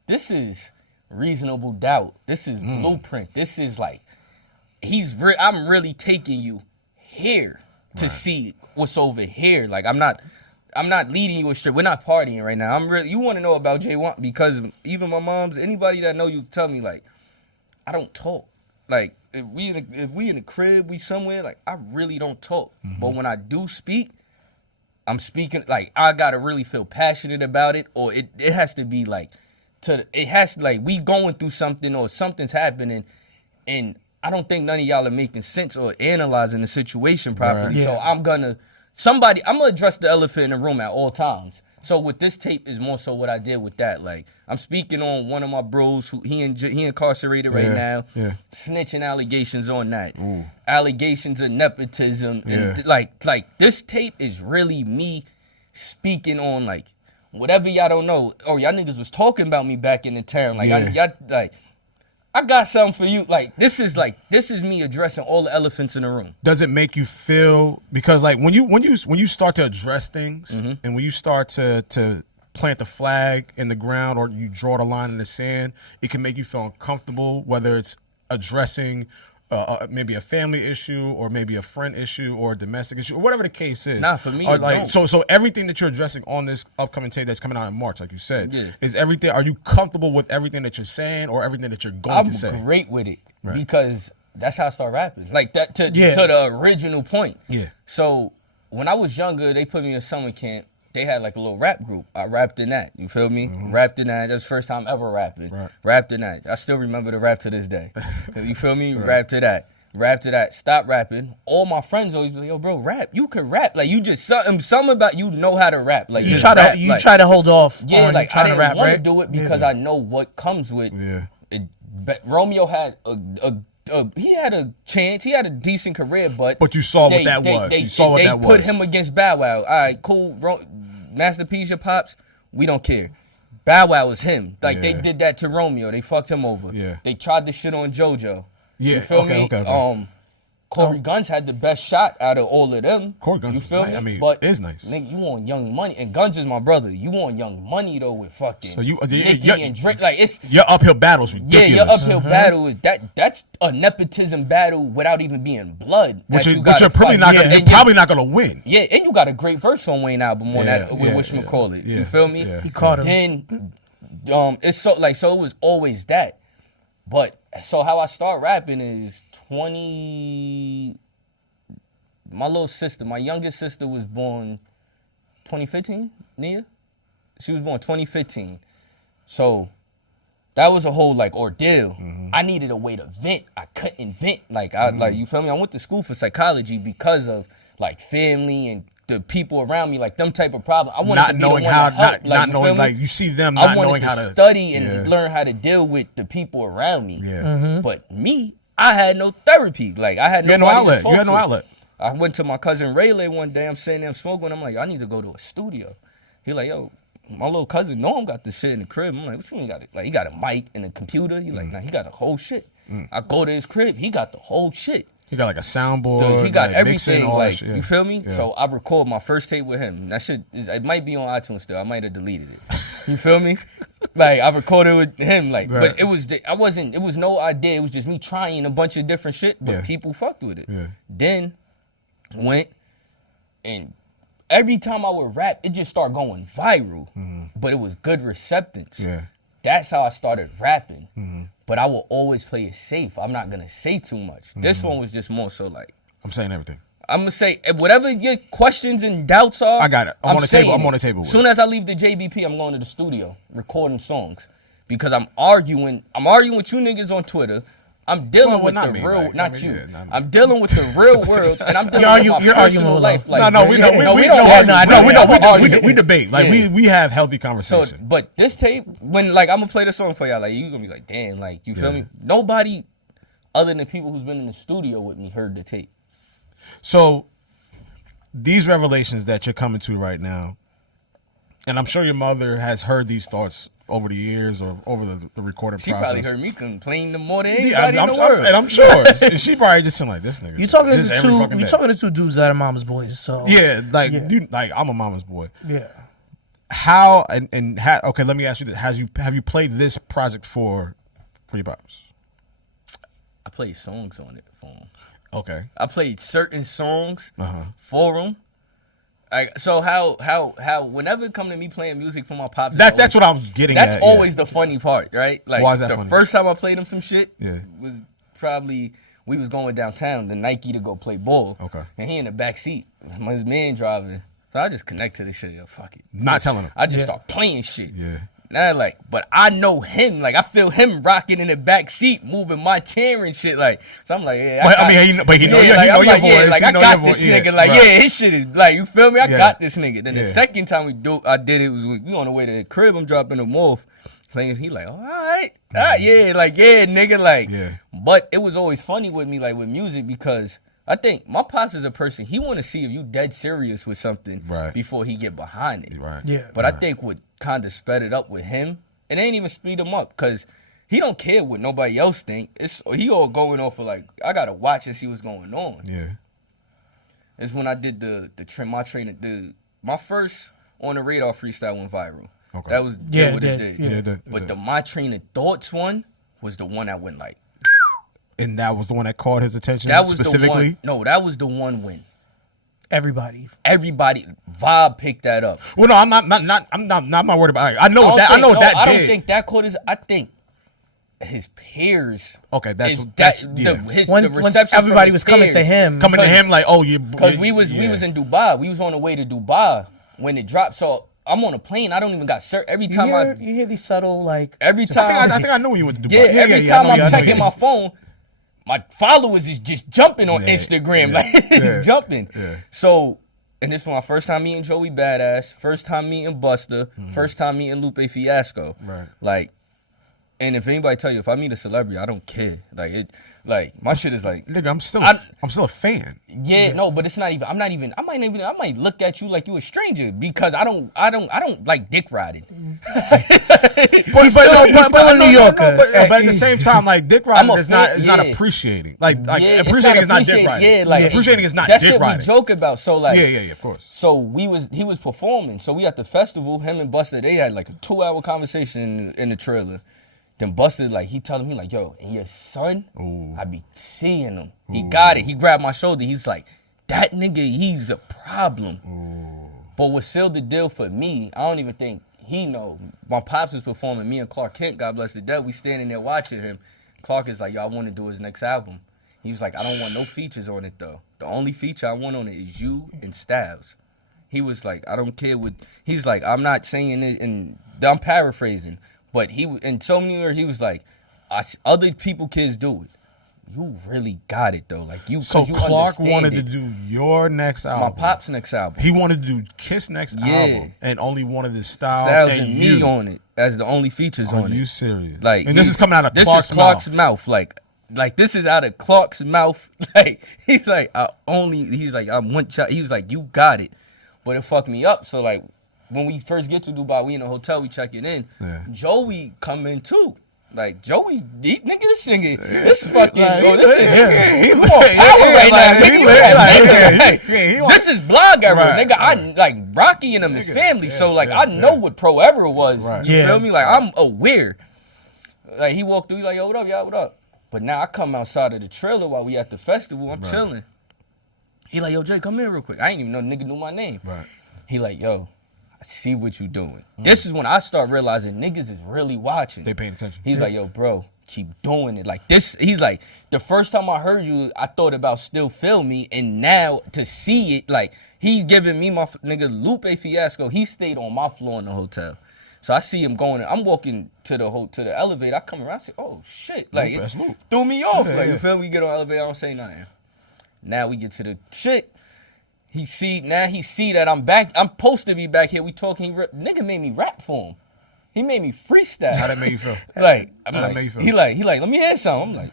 this is reasonable doubt. This is blueprint. This is like I'm really taking you here to see what's over here. Like I'm not leading you astray. We're not partying right now. You want to know about Jaewon because even my mom's, anybody that know you tell me like I don't talk. Like if we in the crib, we somewhere, like I really don't talk. But when I do speak, I'm speaking like I gotta really feel passionate about it, or it has to be like we going through something or something's happening, and I don't think none of y'all are making sense or analyzing the situation properly. Right. So I'm gonna address the elephant in the room at all times. So with this tape is more so what I did with that. Like I'm speaking on one of my bros who he incarcerated right now. Yeah. Snitching allegations on that. Ooh. Allegations of nepotism. And like this tape is really me speaking on like whatever y'all don't know. Oh, y'all niggas was talking about me back in the town. Like I got something for you. This is me addressing all the elephants in the room. Does it make you feel, because like when you start to address things and when you start to plant the flag in the ground or you draw the line in the sand, it can make you feel uncomfortable, whether it's addressing maybe a family issue or maybe a friend issue or a domestic issue or whatever the case is. Nah, for me, so everything that you're addressing on this upcoming tape that's coming out in March, like you said, is everything. Are you comfortable with everything that you're saying or everything that you're going to say? I'm great with it because that's how I started rapping. Like that to the original point. Yeah. So when I was younger, they put me in a summer camp. They had like a little rap group. I rapped in that. You feel me? Rapped in that. That was the first time ever rapping. Right. Rapped in that. I still remember the rap to this day. You feel me? Rapped to that. Rapped to that. Stopped rapping. All my friends always be like, yo, bro, rap. You can rap. Like, you just, something about you know how to rap. Like, you try to hold off on trying to rap, right? I didn't want to do it because I know what comes with it. Romeo had he had a chance. He had a decent career, but you saw what that was. You saw what that was. They put him against Bow Wow. All right, cool. Masterpiece, your pops. We don't care. Bow Wow was him. Like they did that to Romeo. They fucked him over. Yeah. They tried this shit on JoJo. Yeah. You feel me? Okay. Corey Guns had the best shot out of all of them. Corey Guns, you feel me? I mean, but it's nice. Nigga, you want Young Money, and Guns is my brother. You want Young Money though with fucking so Nicki and Drake. Like it's your uphill battle's ridiculous. Yeah, your uphill battle is that's a nepotism battle without even being blood. Which you're probably not gonna. You're probably not gonna win. Yeah, and you got a great verse on Wayne album on that with whatchamacallit. You feel me? He caught him. Then it's so it was always that. But so how I start rapping is 20. My little sister, my youngest sister was born 2015, Nia? She was born 2015. So that was a whole like ordeal. I needed a way to vent. I couldn't vent. Like you feel me? I went to school for psychology because of like family and the people around me, like them type of problems. I wanted not to be knowing the one how, to help. not knowing, like you see them not knowing how to study and learn how to deal with the people around me. Yeah. But me, I had no therapy. Like I had no outlet. You had no outlet. I went to my cousin Rayleigh one day. I'm sitting there smoking. I'm like, I need to go to a studio. He like, yo, my little cousin Noam got this shit in the crib. I'm like, what you mean? He got a mic and a computer. He like, nah, he got the whole shit. I go to his crib. He got the whole shit. He got like a soundboard. Dude, he got everything. Mixing, like, you feel me? Yeah. So I recorded my first tape with him. That shit, it might be on iTunes still. I might have deleted it. You feel me? Like I recorded with him. Like, but it was no idea. It was just me trying a bunch of different shit. But people fucked with it. Yeah. Then went and every time I would rap, it just started going viral. But it was good receptance. Yeah. That's how I started rapping. But I will always play it safe. I'm not gonna say too much. This one was just more so like I'm saying everything. I'm gonna say whatever your questions and doubts are. I got it. I'm on the table. I'm on the table. As soon as I leave the JBP, I'm going to the studio recording songs because I'm arguing with you niggas on Twitter. I'm dealing with the real, not you. I'm dealing with the real world, and I'm dealing with my personal life. Like, we debate. Like we have healthy conversations. So, but this tape, when like I'm gonna play the song for y'all, like you gonna be like, damn, like you feel me? Nobody other than people who's been in the studio with me heard the tape. So these revelations that you're coming to right now, and I'm sure your mother has heard these thoughts over the years or over the recording process. She probably heard me complain more than anybody in the world. And I'm sure. She probably just saying like, this nigga. You're talking to two dudes that are mama's boys, so. Yeah, like, I'm a mama's boy. Yeah. How, okay, let me ask you this. Have you played this project for your pops? I played songs on it for him. Okay. I played certain songs for him. So how whenever it come to me playing music for my pops, that's what I was getting at. That's always the funny part, right? Like why is that funny? First time I played him some shit was probably we was going downtown to Nike to go play ball. Okay. And he in the back seat, his man driving. So I just connect to this shit, yo, fuck it. Not telling him. I just start playing shit. Yeah. Now, but I know him. Like, I feel him rocking in the back seat, moving my chair and shit. Like, so I'm like, yeah. He know your voice. Yeah, like, I got this nigga. Like, his shit is, like, you feel me? I got this nigga. Then the second time I did it, was we on the way to the crib. I'm dropping him off. Playing, he like, all right. Nigga. Like, but it was always funny with me, like, with music, because I think my pops is a person, he want to see if you dead serious with something before he get behind it. Right. Yeah. But I think what kind of sped it up with him, it ain't even speed him up, because he don't care what nobody else think. He all going off of like, I gotta watch and see what's going on. Yeah. It's when I did my first On the Radar freestyle went viral. Okay. That was what it did. Yeah. But the My Trainer Thoughts one was the one that went like. And that was the one that caught his attention specifically? That was the one when everybody Vibe picked that up. Well, no, I'm not worried about it. I don't think that caught his. I think his peers. Okay, the reception. Once everybody was coming to him like, oh, you. Because we was in Dubai. We was on the way to Dubai when it dropped. So I'm on a plane. I don't even got every time you hear these subtle like. Every time I think I knew when you went to Dubai. Yeah, every time I'm checking my phone, my followers is just jumping on Instagram, jumping. Yeah. So, and this was my first time meeting Joey Badass, first time meeting Busta, first time meeting Lupe Fiasco. Right. Like, and if anybody tell you, if I meet a celebrity, I don't care. Like my shit is like, nigga, I'm still a fan. Yeah, no, but it's not even. I might look at you like you a stranger because I don't like dick riding. But still a New Yorker. But at the same time, like dick riding is not appreciating. Like appreciating is not dick riding. Yeah, like appreciating is not that dick shit riding. We joke about. So like, yeah, of course. So he was performing. So we at the festival. Him and Busta, they had like a 2-hour conversation in the trailer. Then Busta, like, he telling me, like, yo, and your son, I be seeing him. He got it. He grabbed my shoulder. He's like, that nigga, he's a problem. But what sealed the deal for me, I don't even think he know. My pops was performing. Me and Clark Kent, God bless the dead, we standing there watching him. Clark is like, yo, I want to do his next album. He was like, I don't want no features on it, though. The only feature I want on it is you and Styles. He was like, I don't care what, he's like, I'm not saying it, and I'm paraphrasing. But he, in so many words, he was like, other kids do it. You really got it, though. Like you. So Clark wanted to do your next album. My pop's next album. He wanted to do Kiss next album, and only wanted the Styles and me on it as the only features on it. Are you serious? Like, and this is coming out of Clark's mouth. This is Clark's mouth. Like this is out of Clark's mouth. Like he's like, He's like, I'm one child. He was like, you got it, but it fucked me up. So like. When we first get to Dubai, we in a hotel, we check it in. Yeah. Joey come in too. Like, Joey, nigga, this nigga, this fucking, this is blog era, nigga. I, like, Rocky and them is family, so, like, I know what Pro Era was. Right. You feel me? Like, I'm aware. Like, he walked through, he like, yo, what up, y'all, what up? But now I come outside of the trailer while we at the festival, I'm chilling. He like, yo, Jay, come here real quick. I ain't even know the nigga knew my name. Right. He like, yo, I see what you doing. This is when I start realizing niggas is really watching. They paying attention. He's like, yo, bro, keep doing it. Like this, he's like, the first time I heard you, I thought about Still Feel Me, and now to see it, like, he's giving me my nigga Lupe Fiasco, he stayed on my floor in the hotel. So I see him going, I'm walking to the elevator, I come around, I say, oh shit. Like, it threw me off. Like, you feel me? We get on the elevator, I don't say nothing. Now we get to the shit. He see that I'm back. I'm supposed to be back here. We talking. Nigga made me rap for him. He made me freestyle. How that make you feel? Like, he like, let me hear something. I'm like,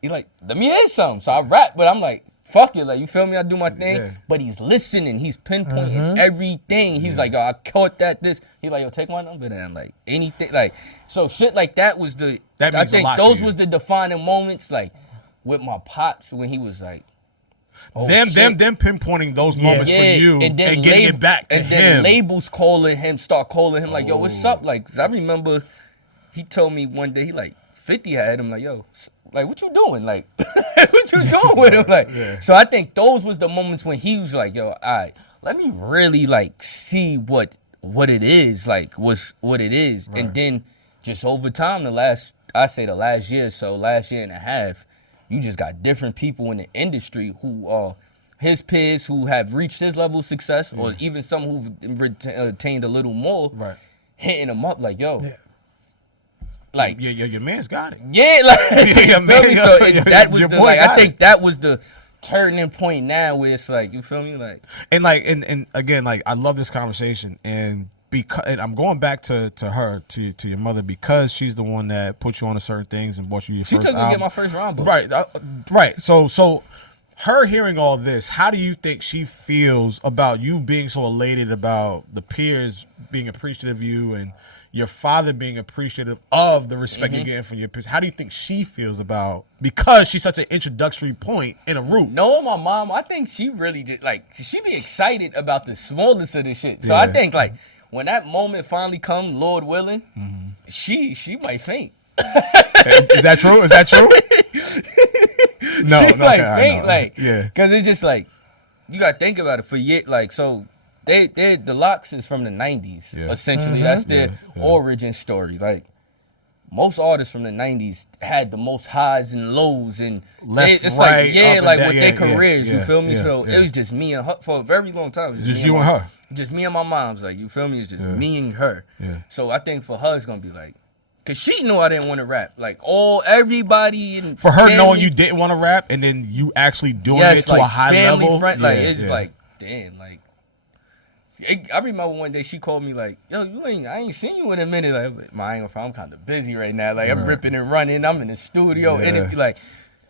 he like, let me hear something. So I rap, but I'm like, fuck it. Like, you feel me? I do my thing. Yeah. But he's listening. He's pinpointing everything. He's like, yo, I caught that. This. He like, yo, take my number then. Like anything. Like, so shit like that was the. That means I think a lot those was the defining moments. Like with my pops when he was like. Them pinpointing those moments for you and getting it back to him. And then labels start calling him like, yo, what's up? Like, 'cause I remember he told me one day, he like, 50 had him like, yo, like, what you doing? Like, what you doing with him? Like, so I think those was the moments when he was like, yo, all right, let me really like see what it is, like, what it is. Right. And then just over time, the last year and a half, you just got different people in the industry who are his peers who have reached his level of success, or even some who've attained a little more, hitting him up like, yo. Yeah. Like, your man's got it. Yeah, like, your man, so that was I think that was the turning point now where it's like, you feel me? Like, and again, like, I love this conversation, and I'm going back to her, to your mother, because she's the one that put you on to certain things and bought you your first album. She took me to get my first round book. Right. So her hearing all this, how do you think she feels about you being so elated about the peers being appreciative of you and your father being appreciative of the respect you're getting from your peers? How do you think she feels about, because she's such an introductory point in a root? Knowing my mom, I think she really just, like, she be excited about the smallest of the shit. So I think, like, when that moment finally comes, Lord willing, she might faint. Is that true? Is that true? No, she might faint, like, yeah, because it's just like, you gotta think about it for years. Like, so they the Locks is from the 90s, essentially. That's their origin story. Like, most artists from the 90s had the most highs and lows, and left, it's right, like, like down, with their careers, you feel me? So it was just me and her for a very long time. Just you and her. Just me and my mom's, like, you feel me? It's just me and her. Yeah. So I think for her, it's gonna be like, cause she knew I didn't want to rap. Like, everybody in for her family, knowing you didn't want to rap, and then you actually doing it to like, a high level. Friend, like, it's like, damn, like. I remember one day she called me like, yo, I ain't seen you in a minute. Like, I'm kind of busy right now. Like, I'm ripping and running. I'm in the studio. And it be like,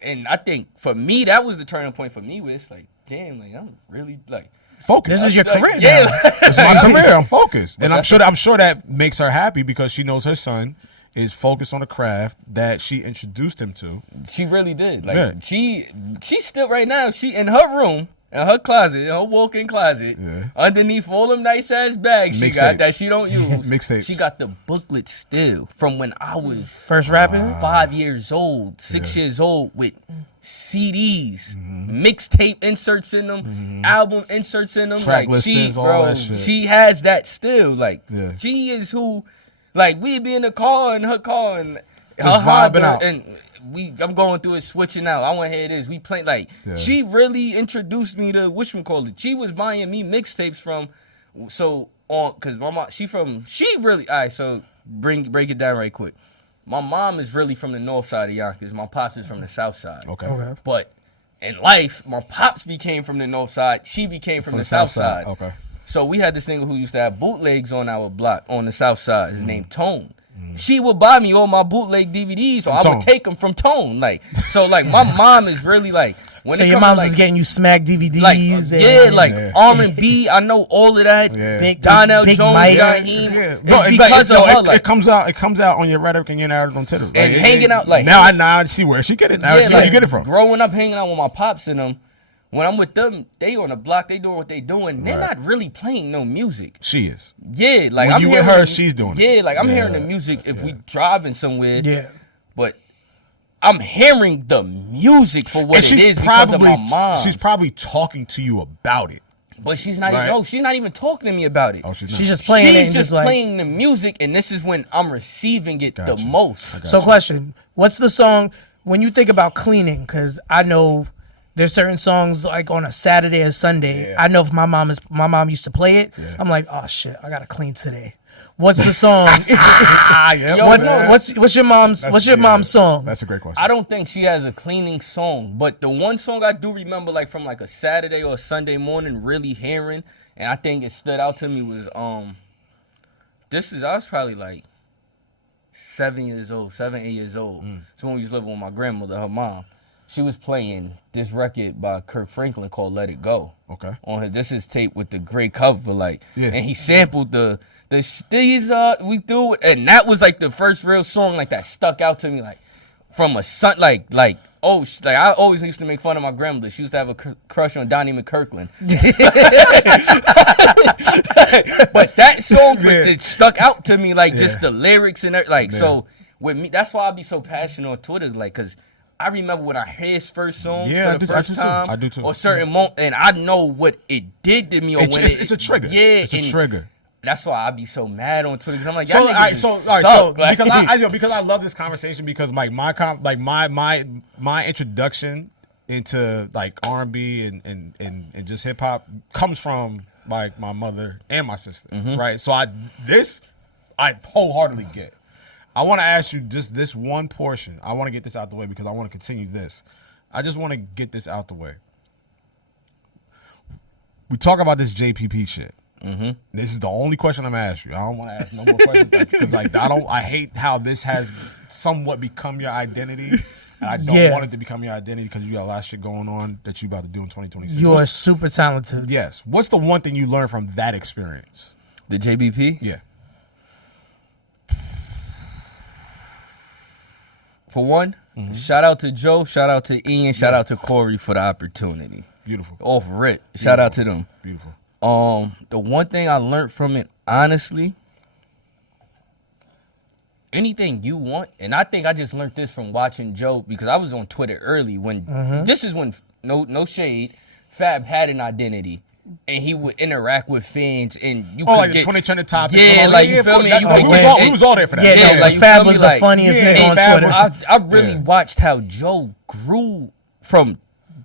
and I think for me, that was the turning point for me, where it's like, damn, like, I'm really like focused. This is your career. Yeah. It's my career. I'm focused. And I'm sure that makes her happy, because she knows her son is focused on the craft that she introduced him to. She really did. Like, she's still right now, she in her room, in her closet, in her walk-in closet, underneath all them nice-ass bags she got that she don't use. Mixtapes. She got the booklet still from when I was first rapping, 5 years old, 6 years old, with CDs, mixtape inserts in them, album inserts in them. Track like, listings, all that shit. She has that still. Like, she is who, like, we be in the car, in her car, and just vibing out. And I'm going through it, switching out. I want to hear this. We play, like, she really introduced me to whatchamacallit. She was buying me mixtapes from, cause my mom, so break it down right quick. My mom is really from the north side of Yonkers. My pops is from the south side. Okay. But in life, my pops became from the north side. She became from the south side. Okay. So we had this nigga who used to have bootlegs on our block on the south side. His name Tone. She would buy me all my bootleg DVDs, so I would take them from Tone. Like, so, like, my mom is really like, when so it your comes mom's like, just getting you smack DVDs, R&B. I know all of that. Big Donnell Big Jones, Mike. Jaheim. It's because of her. It comes out on your rhetoric and your narrative on Twitter. And hanging out, like, now I see where she get it. Now I see where you get it from. Growing up, hanging out with my pops and them. When I'm with them, they on the block, they doing what they doing. They're not really playing no music. She is. Yeah, like, when I'm you hearing with her, she's doing it. Yeah, like, I'm hearing the music if we driving somewhere. Yeah. But I'm hearing the music for what it is because of my mom. She's probably talking to you about it. But she's not even, she's not even talking to me about it. Oh, she's just playing it. She's just playing the music, and this is when I'm receiving it the most. So question, what's the song, when you think about cleaning, because I know there's certain songs like on a Saturday or Sunday. I know if my mom used to play it, I'm like, oh shit, I gotta clean today. What's the song? What's your mom's song? That's a great question. I don't think she has a cleaning song, but the one song I do remember, like, from like a Saturday or a Sunday morning, really hearing, and I think it stood out to me was I was probably like 7, 8 years old. So when we was living with my grandmother, her mom. She was playing this record by Kirk Franklin called "Let It Go." Okay. This is tape with the gray cover, like, and he sampled the we do it, and that was like the first real song like that stuck out to me, like, from a son, like I always used to make fun of my grandmother. She used to have a crush on Donnie McKirkland. But that song, it stuck out to me, like, just the lyrics and everything. Like, so with me, that's why I be so passionate on Twitter, like, cause I remember when I heard his first song for the first time. I do too. Or certain moment, and I know what it did to me. Or It's a trigger. Yeah, it's a trigger. That's why I be so mad on Twitter. Cause I'm like, because I love this conversation, because like my introduction into like R&B and just hip hop comes from like my mother and my sister, right? So I wholeheartedly get. I want to ask you just this one portion. I want to get this out the way because I want to continue this. I just want to get this out the way. We talk about this JPP shit. This is the only question I'm asking you. I don't want to ask no more questions because like I hate how this has somewhat become your identity. and I don't want it to become your identity because you got a lot of shit going on that you about to do in 2026. You are super talented. Yes. What's the one thing you learned from that experience? The JBP? Yeah. For one, shout out to Joe, shout out to Ian, shout out to Corey for the opportunity. Beautiful. Off rip. Shout out to them. Beautiful. The one thing I learned from it, honestly, anything you want, and I think I just learned this from watching Joe, because I was on Twitter early when this is when no shade, Fab had an identity. And he would interact with fans, and you could like get, the 20 trending topic. Yeah, like you feel me? We was all there for that. Yeah, like Fab was the funniest nigga on Twitter. I really watched how Joe grew from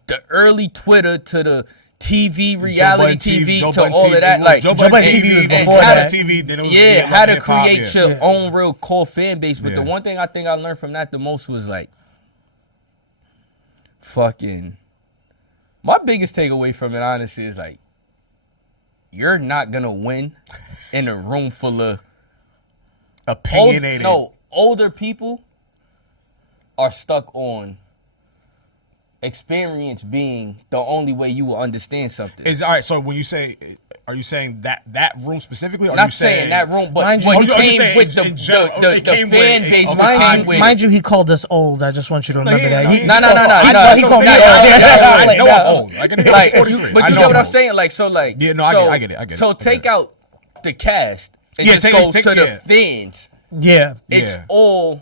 the early Twitter to the TV, reality TV, to all of that. Like Joe Budden TV was before that. Yeah, how to create your own real core fan base. But the one thing I think I learned from that the most was like, fucking, my biggest takeaway from it, honestly, is like, you're not gonna win in a room full of opinionated. Older people are stuck on experience being the only way you will understand something. All right. So when you say, are you saying that room specifically? Or not saying that room, but when he came with the fan base. Mind you, he called us old. I just want you to remember that. No. He called me old. I know I'm old. I can like, 43. But you get what I'm saying? Like, so like. Yeah, no, I get it. So take out the cast and just go to the fans. Yeah. It's all.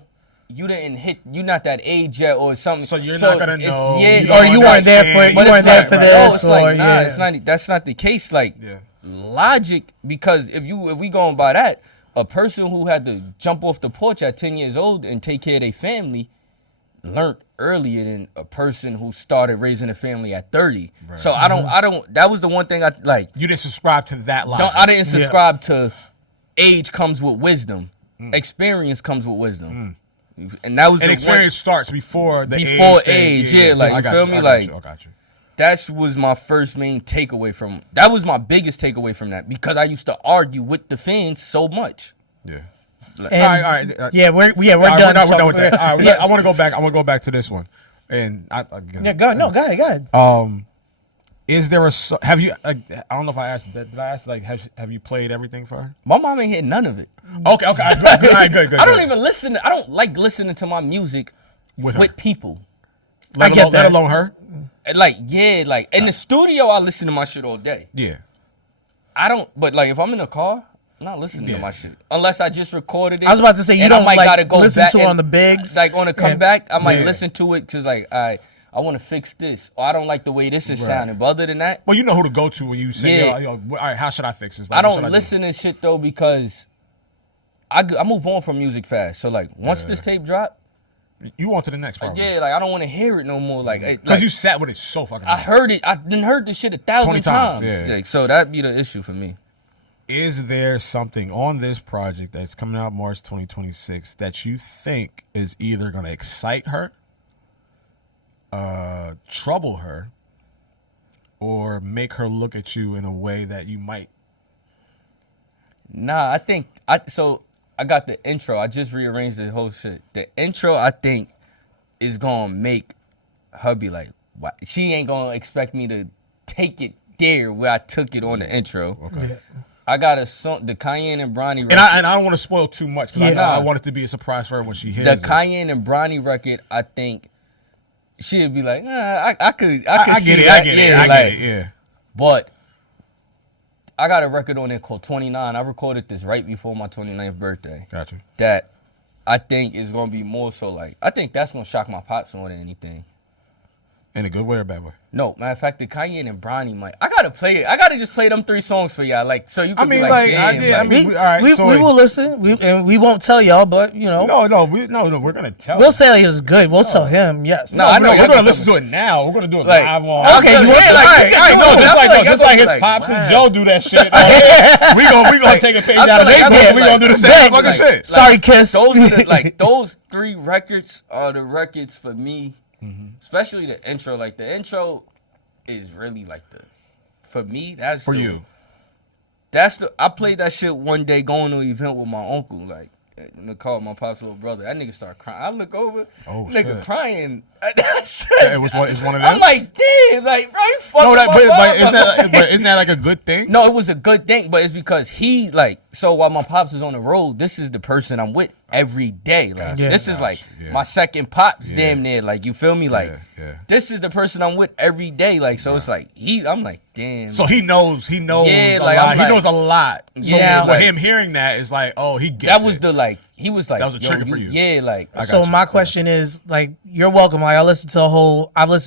You didn't hit. You're not that age yet, or something. So you're not gonna know. Or you weren't there for. You weren't there for this. Or it's not. That's not the case. Like logic, because if we going by that, a person who had to jump off the porch at 10 years old and take care of their family learned earlier than a person who started raising a family at 30. Right. So I don't. That was the one thing I like. You didn't subscribe to that logic. No, I didn't subscribe to. Age comes with wisdom. Experience comes with wisdom. And that was experience starts before the age. Yeah, like you feel me? Like I got you. That was my first main takeaway from. That was my biggest takeaway from that, because I used to argue with the fans so much. Yeah. All right. We're done. We're done with that. All right, I want to go back. I want to go back to this one. And go ahead. Is there have you? I don't know if I asked. Did I ask? Like, have you played everything for her? My mom ain't hit none of it. Okay. All right, good. I don't even listen. I don't like listening to my music with people. Let alone her. Like in the studio, I listen to my shit all day. Yeah. I don't. But like, if I'm in the car, I'm not listening to my shit unless I just recorded it. I was about to say, you don't gotta go listen to it on the bigs. Like on the comeback, I might listen to it because like I want to fix this, or I don't like the way this is sounding. But other than that, well, you know who to go to when you say, all right, how should I fix this? Like, I don't listen to shit though, because I move on from music fast. So like, once this tape drop, you on to the next part. Yeah, like I don't want to hear it no more. Like, because you sat with it so fucking. I heard it. I done heard this shit 1,000 times. Yeah. Like, so that'd be the issue for me. Is there something on this project that's coming out March 2026 that you think is either going to excite her, trouble her, or make her look at you in a way that you might? Nah, I think I got the intro. I just rearranged the whole shit. The intro, I think, is gonna make her be like, "What?" She ain't gonna expect me to take it there where I took it on the intro. Okay. Yeah. I got a song, the Cayenne and Bronny record. And I don't want to spoil too much, because I want it to be a surprise for her when she hears it. The Cayenne and Bronny record, I think she'd be like, I could get it. Yeah. But I got a record on it called 29. I recorded this right before my 29th birthday. Gotcha. That I think is gonna be more so like, I think that's gonna shock my pops more than anything. In a good way or bad way? No, matter of fact, the Cayenne and Bronny might. I gotta play it. I gotta just play them 3 songs for y'all, like, so you can be like, damn, we will listen. We won't tell y'all, but you know. No, we're gonna tell. We'll say it was good. We'll tell him. Yes. No, I know. We're gonna listen to it now. We're gonna do it live on. Okay, just like his pops and Joe do that shit. We gonna take a page out of their book. We gonna do the same fucking shit. Sorry, Kiss. Those are those 3 records are the records for me. Mm-hmm. Especially the intro. Like, the intro is really like for me, that's for you. I played that shit one day going to an event with my uncle, like, call my pop's little brother. That nigga started crying. I look over, nigga shit. crying. It's one of them. I'm like, damn, like, bro, you fucking but isn't that like a good thing? No, it was a good thing, but it's because he like. So while my pops is on the road, this is the person I'm with every day. Like this is like my second pops, damn near. Like you feel me? Like this is the person I'm with every day. Like so, it's like I'm like, damn. So he knows. Yeah, a lot. He knows a lot. So with him hearing that, it's like, oh, he gets that was it. the like. He was like, that was a trigger for you. Yeah, like. So my question is, like, you're welcome. Like, I've listened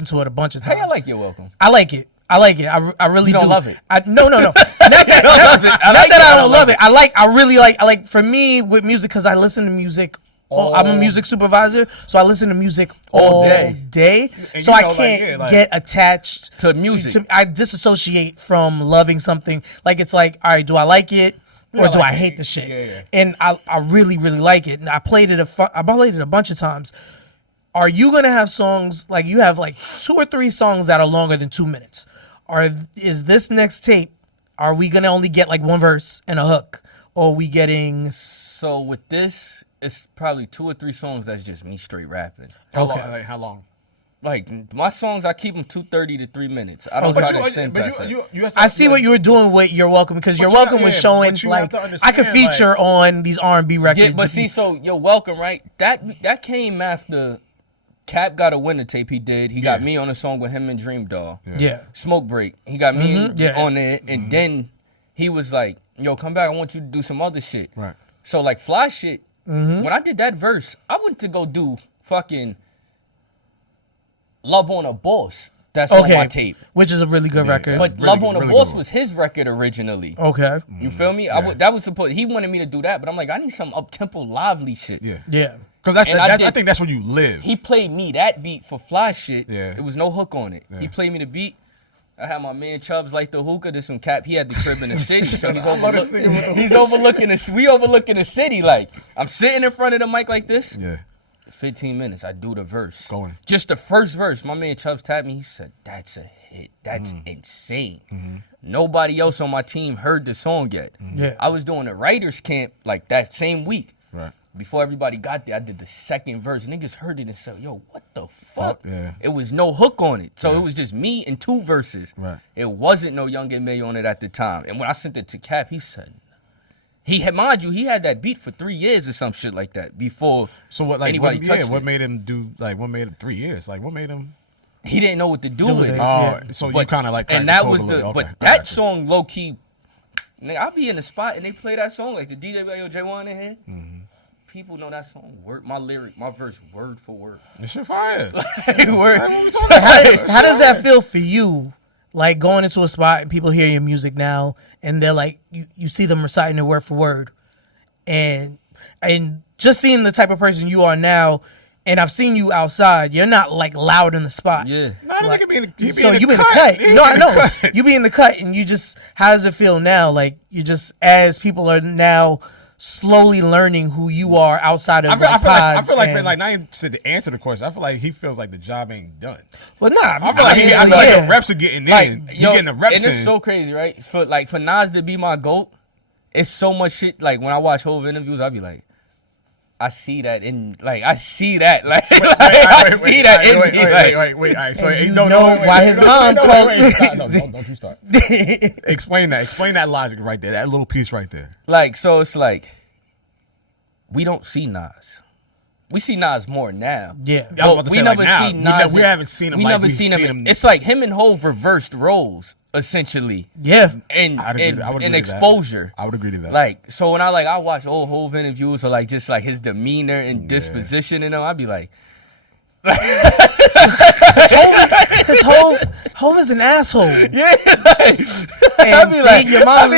to it a bunch of times. Hey, I like You're Welcome. I like it. I really do. You don't love it. No. Not that I don't love it. I really like. For me, with music, because I listen to music. I'm a music supervisor, so I listen to music all day. So I can't get attached to music. I disassociate from loving something. Like it's like, all right, do I like it? Or do I hate the shit? Yeah. And I really, really like it. And I played it a bunch of times. Are you gonna have songs like you have like 2 or 3 songs that are longer than 2 minutes? Is this next tape? Are we gonna only get like one verse and a hook? Or are we getting? So with this, it's probably 2 or 3 songs that's just me straight rapping. How long? Like my songs, I keep them 2:30 to 3 minutes. I don't try to extend past that. I see what you were doing with You're Welcome because You're Welcome was showing like I could feature on these R&B records. Yeah, but see, so You're Welcome, right? That came after Cap got a winner tape. He did. He got me on a song with him and Dream Doll. Yeah. Smoke Break. He got me on there, and then he was like, "Yo, come back. I want you to do some other shit." Right. So like Fly Shit. When I did that verse, I went to go do fucking Love on a Boss. That's on my tape. Which is a really good record. But really, Love on a Boss was his record originally. Okay. You feel me? That was supposed. He wanted me to do that, but I'm like, I need some up-tempo, lively shit. Yeah. Because I think that's where you live. He played me that beat for Fly Shit. Yeah. It was no hook on it. Yeah. He played me the beat. I had my man Chubbs like the hookah. This one Cap. He had the crib in the city, so he's overlooking we overlooking the city. Like I'm sitting in front of the mic like this. Yeah. 15 minutes. I do the verse. Going. Just the first verse. My man Chubbs tapped me. He said, "That's a hit. That's insane." Nobody else on my team heard the song yet. Yeah. I was doing a writers camp like that same week. Right. Before everybody got there, I did the second verse. Niggas heard it and said, "Yo, what the fuck?" Yeah. It was no hook on it. So it was just me and 2 verses. Right. It wasn't no Young and May on it at the time. And when I sent it to Cap, he said, he had that beat for 3 years or some shit like that before anybody touched it. What made him 3 years? Like what made him? He didn't know what to do with it. Oh, so you kind of like. And that was that song, low key. Nigga, I'll be in the spot and they play that song like the DJ be like, "Yo, Jaewon in here." People know that song. My verse, word for word. This shit fire. How does that feel for you? Like going into a spot and people hear your music now, and they're like, you see them reciting it word for word, and just seeing the type of person you are now, and I've seen you outside. You're not like loud in the spot. Yeah. You be in the cut. No, I know. You be in the cut, and you just. How does it feel now? Like you just as people are now slowly learning who you are outside of I feel like not even to answer the question. I feel like he feels like the job ain't done. Well, nah. I feel like the reps are getting in. You getting the reps in. And it's so crazy, right? For Nas to be my GOAT, it's so much shit. Like when I watch whole interviews, I be like, I see that in I see that like I see that in me. Wait. All right. So you know why his mom closed. Don't you start. Explain that. Explain that logic right there. That little piece right there. Like so, it's like we don't see Nas. We see Nas more now. Yeah, we never see Nas. We haven't seen him. We never seen him. It's like him and Hov reversed roles. Essentially, yeah, and exposure. I would agree to that. Like, so when I watch old Hov interviews or like just like his demeanor and disposition and all, I'd be like, his Hov is an asshole. Yeah, and seeing your mom's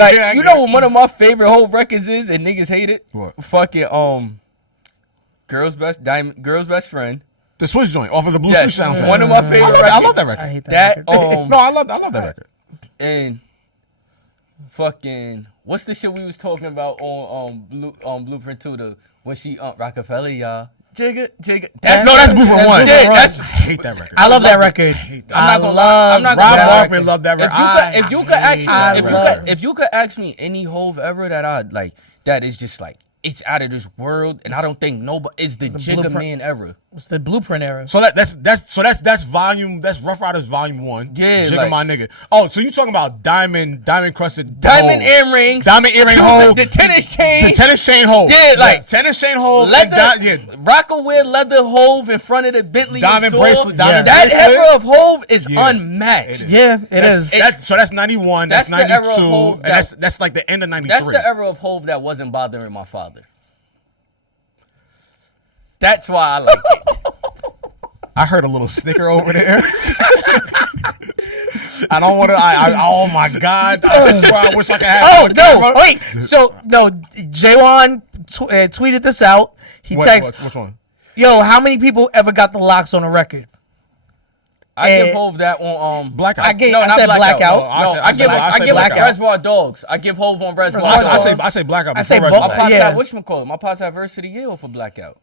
like, you know what one of my favorite Hov records is, and niggas hate it. What? Fucking Girl's Best Friend. The Swiss joint off of the Blue Switch soundtrack. One of my favorite records. I love that record. I hate that record. No, I love that record. And fucking, what's the shit we was talking about on Blueprint 2? When she Rockefeller, y'all. Jigga. That's Blueprint 1. I hate that record. I love that record. I'm not Rob Markman loved that record. If you could ask me any Hov ever that I like, that is just like, it's out of this world, and I don't think nobody is the Jigga Man era. It's the blueprint era. So that's volume. That's Rough Riders volume 1. Yeah, Jigga like, my nigga. Oh, so you talking about diamond crusted, diamond earrings, diamond earring hole, the tennis chain hole. Yeah, like tennis chain hole, leather, Rockaware leather Hove in front of the Bentley. Diamond bracelet. That era of Hove is unmatched. It is. So that's 91. That's 92, and that's like the end of 93. That's the era of Hove that wasn't bothering my father. That's why I like it. I heard a little snicker over there. I don't want to. Oh my God! I swear I wish I could have. Oh no! Wait. So no, Jaewon tweeted this out. He texted. Which one? Yo, how many people ever got the locks on a record? I give Hove that on Blackout. I said Blackout. I give Reservoir Dogs. I give Hove on Reservoir Dogs. I say Blackout. I say my both. pops had whatchamacallit. My pops had verse of the year for Blackout.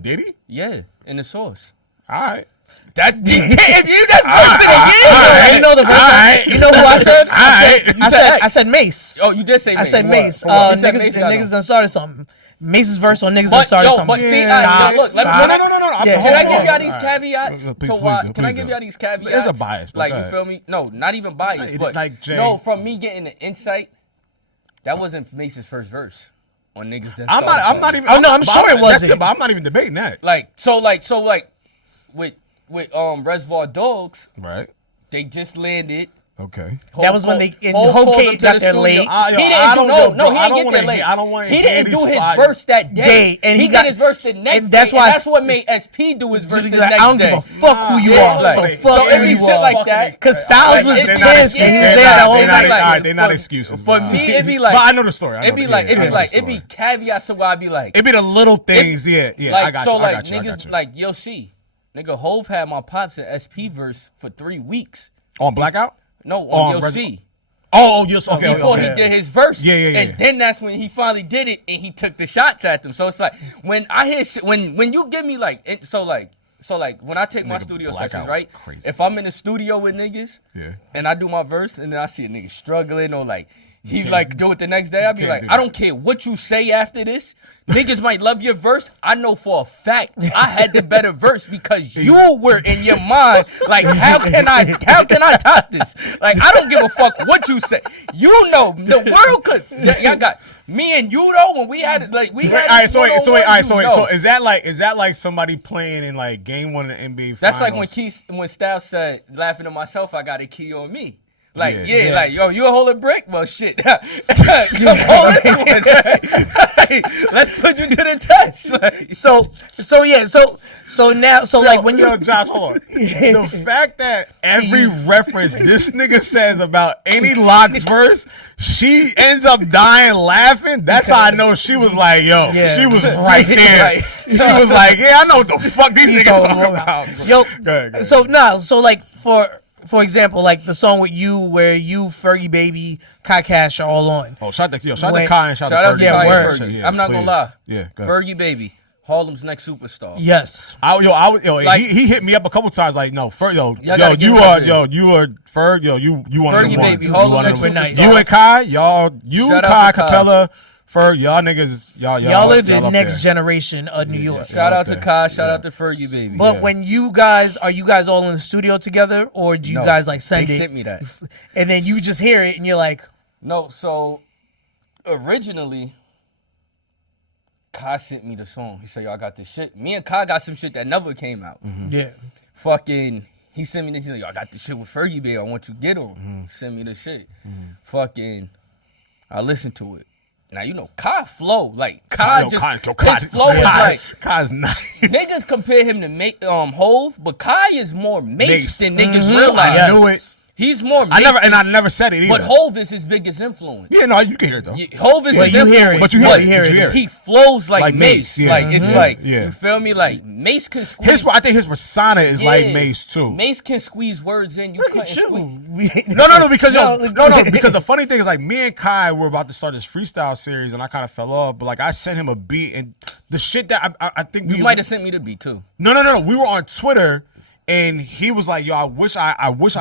Did he? Yeah, in the Source. All right. That's if you that's verse of the year. You know the verse. You know who I said? I said Mace. Oh, you did say Mace. I said Mace. Niggas done started something. Mace's verse on niggas done started something. But see, look, no. Can I give y'all these caveats to why? Can I give y'all these caveats? There's a bias. Like, you feel me? No, not even bias. But no, from me getting the insight, that wasn't Mace's first verse on niggas. I'm not even. Oh no, I'm sure it wasn't. But I'm not even debating that. So with Reservoir Dogs, right? They just landed. Okay. That was when Hove got there late. He didn't get there late. He didn't do his verse that day. And he did his verse the next day. That's what made SP do his verse the next day. I don't give a fuck who you are. So fuck who you are. Like that. Because Styles was pissed and he was there the whole night. All right, they're not excuses. For me, it'd be like. But I know the story. It'd be caveats to why I'd be like. It'd be the little things. Yeah. I got you. So like niggas like you'll see. Nigga, Hove had my pops in SP verse for 3 weeks. On Blackout? No, on You'll See. Oh, yes, okay. Before he did his verse. Yeah. And then that's when he finally did it and he took the shots at them. So it's like, when I hear shit, when you give me like, so when I take my studio sessions, right? If I'm in the studio with niggas and I do my verse and then I see a nigga struggling or like, he like do it the next day, I'd be like, I don't care what you say after this. Niggas might love your verse. I know for a fact I had the better verse because you were in your mind like, how can I top this? Like, I don't give a fuck what you say. You know the world could. Y'all got me and you though when we had it like we had. All right, so is that like somebody playing in like game 1 of the NBA Finals? That's like when Styles said, laughing to myself, I got a key on me. Like, like, yo, you a holding brick? Well, shit. Come hold this one. Hey, let's put you to the test. Like, so now, like when yo, Josh, hold on. The fact that every reference this nigga says about any Locks verse, she ends up dying laughing. That's how I know she was like, yo, she was right there. Right. She was like, I know what the fuck these niggas talking about. Yo, go ahead. So like for example, like the song with you where you, Fergie Baby, Kai Cash are all on. Oh, shout out to Kai and shout out to Fergie. Yeah, I'm not gonna lie. Yeah, Fergie Baby, Harlem's next superstar. Yes. He hit me up a couple times like, no, you are Ferg, you one of the Fergie Baby, ones. Harlem's next superstar. You and Kai, Kai Capella. Ferg, y'all niggas, y'all are the next generation of New York. Shout out to Kai, shout out to Fergie Baby. But when are you guys all in the studio together, or do you guys like send it? They sent me that, and then you just hear it and you're like, no. So originally, Kai sent me the song. He said, "Yo, I got this shit." Me and Kai got some shit that never came out. Mm-hmm. Yeah. Fucking, he sent me this. He's like, "Yo, I got this shit with Fergie Baby. I want you to get her." Send me the shit. Fucking, I listened to it. Now, you know, Kai flow, like, his flow is like, Kai's nice. They just compare him to Hove, but Kai is more Mace than niggas realize. I knew it. He's more Mace. I never said it either. But Hove is his biggest influence. Yeah, no, you can hear it though. Hove is his influence. But you hear it. He flows like Mace. Yeah. Like, it's like, you feel me? Like, Mace can squeeze. I think his persona is like Mace too. Mace can squeeze words in. Look at you. No, because because the funny thing is like me and Kai were about to start this freestyle series and I kind of fell off, but like I sent him a beat and the shit that I think you might have sent me the beat too. No. We were on Twitter And he was like, "Yo, I wish I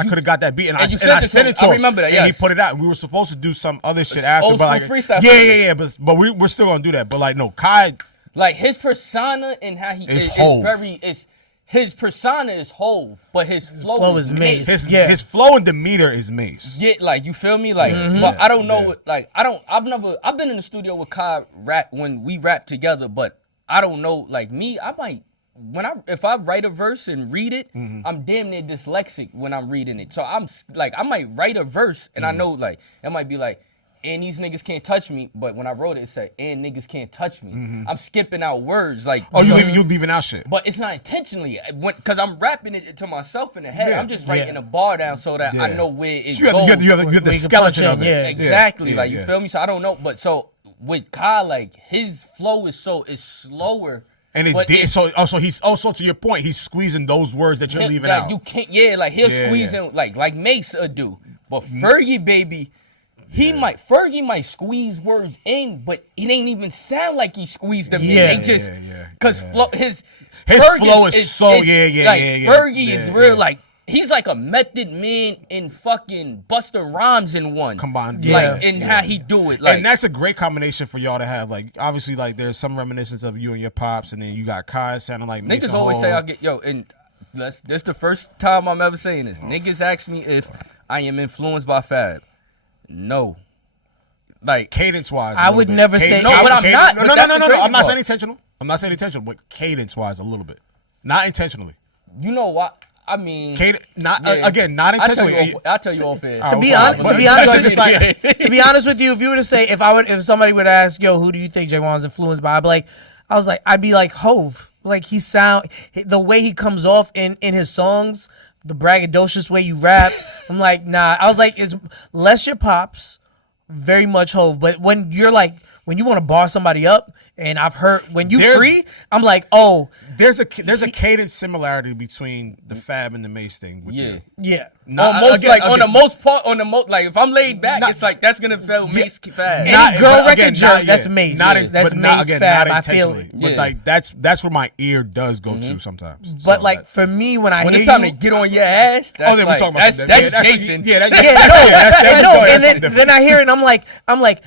could have got that beat." And I sent it to him. I remember that. Yes. And he put it out. And we were supposed to do some other shit after, old but like, freestyle. Yeah. But we're still gonna do that. But like, no, Kai, like his persona and how he is very his persona is Hove, but his flow is Mace. His flow and demeanor is Mace. Yeah, like you feel me? Like, but I don't know. Like, I've been in the studio with Kai rap when we rap together, but I don't know. Like me, I might. If I write a verse and read it, I'm damn near dyslexic when I'm reading it. So I'm like, I might write a verse and I know like it might be like, and these niggas can't touch me. But when I wrote it, it said, and niggas can't touch me. I'm skipping out words like. Oh, you leaving out shit. But it's not intentionally, because I'm rapping it to myself in the head. I'm just writing a bar down so that I know where it goes. You have the skeleton of it. Yeah, exactly. Like you feel me? So I don't know. But so with Kai, like his flow is slower. And so to your point, he's squeezing those words that you're leaving out. You can't, like he'll squeeze in like Mace do. But Fergie, baby, Fergie might squeeze words in, but it ain't even sound like he squeezed them in. Because his flow is so Fergie is real like. He's like a Method Man in fucking Busta Rhymes in one. Combined. How he do it. Like, and that's a great combination for y'all to have. Like, obviously, like, there's some reminiscence of you and your pops, and then you got Kai sounding like niggas always say, and that's the first time I'm ever saying this. Niggas ask me if I am influenced by Fab. No. Like, cadence-wise. I would never say. No, but I'm not. No. I'm not saying intentional. But cadence-wise, a little bit. Not intentionally. You know what? I mean, not intentionally. I'll tell you off air. To be honest with you, if you were to say, if somebody would ask, yo, who do you think Jaewon's influenced by? I'd be like Hove. Like the way he comes off in his songs, the braggadocious way you rap. I'm like, nah. I was like, it's less your pops, very much Hove. But when you want to bar somebody up, and I've heard when you free, I'm like, oh, there's a cadence similarity between the Fab and the Mace thing. Yeah. On the most, like if I'm laid back, it's like that's gonna feel Mace Fab. Any girl record jerk, that's Mace. That's Mace Fab. I feel it. But like that's where my ear does go to sometimes. But like for me, when it's time to get on your ass, that's then we're talking about that's Jason. And then I hear it, and I'm like,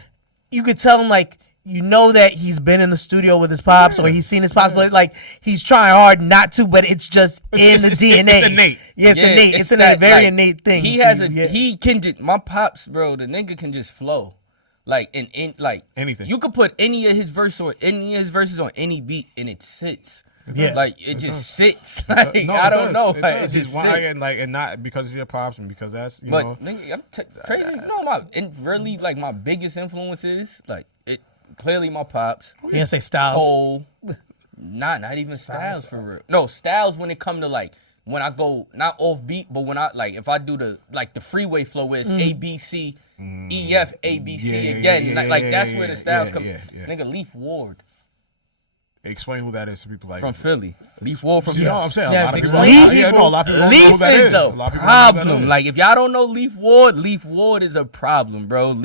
you could tell him like. You know that he's been in the studio with his pops or he's seen his pops, but like he's trying hard not to, but it's just in the DNA. It's innate. Yeah, it's innate. It's a very innate thing. He has he can just, my pops, bro, the nigga can just flow. Like in like anything. You could put any of his verses on any beat and it sits. Yeah. Like it just sits. Like I don't know. Like it just sits. And not because of your pops and because that's you know. Nigga, I'm crazy. You know my biggest influence is like it. Clearly, my pops. You didn't say Styles. Cole, not even Styles for real. No, Styles when it come to like when I go not off beat, but when I like if I do the freeway flow is A B C E F A B C again. That's where the Styles come. Nigga, Leaf Ward. Explain who that is to people like from Philly. Leaf Ward from Philly. You know what I'm saying? A lot of people Leaf is a problem. Like if y'all don't know Leaf Ward is a problem, bro.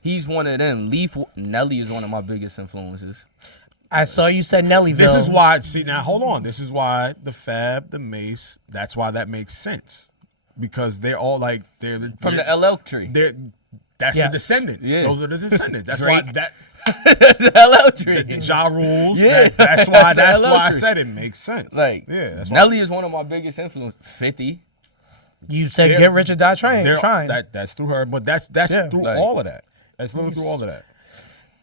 He's one of them. Nelly is one of my biggest influences. I saw you said Nellyville. This is why, now hold on. This is why the Fab, the Mace, that's why that makes sense. Because they're all like, they're from the LL tree. That's the descendant. Yeah. Those are the descendants. That's Drake. why that. That's the LL tree. The Ja Rules. Yeah. That's why I said it makes sense. Like, Nelly is one of my biggest influences. 50. You said Get Rich or Die Trying. That's through her, but that's through all of that. That's literally through all of that.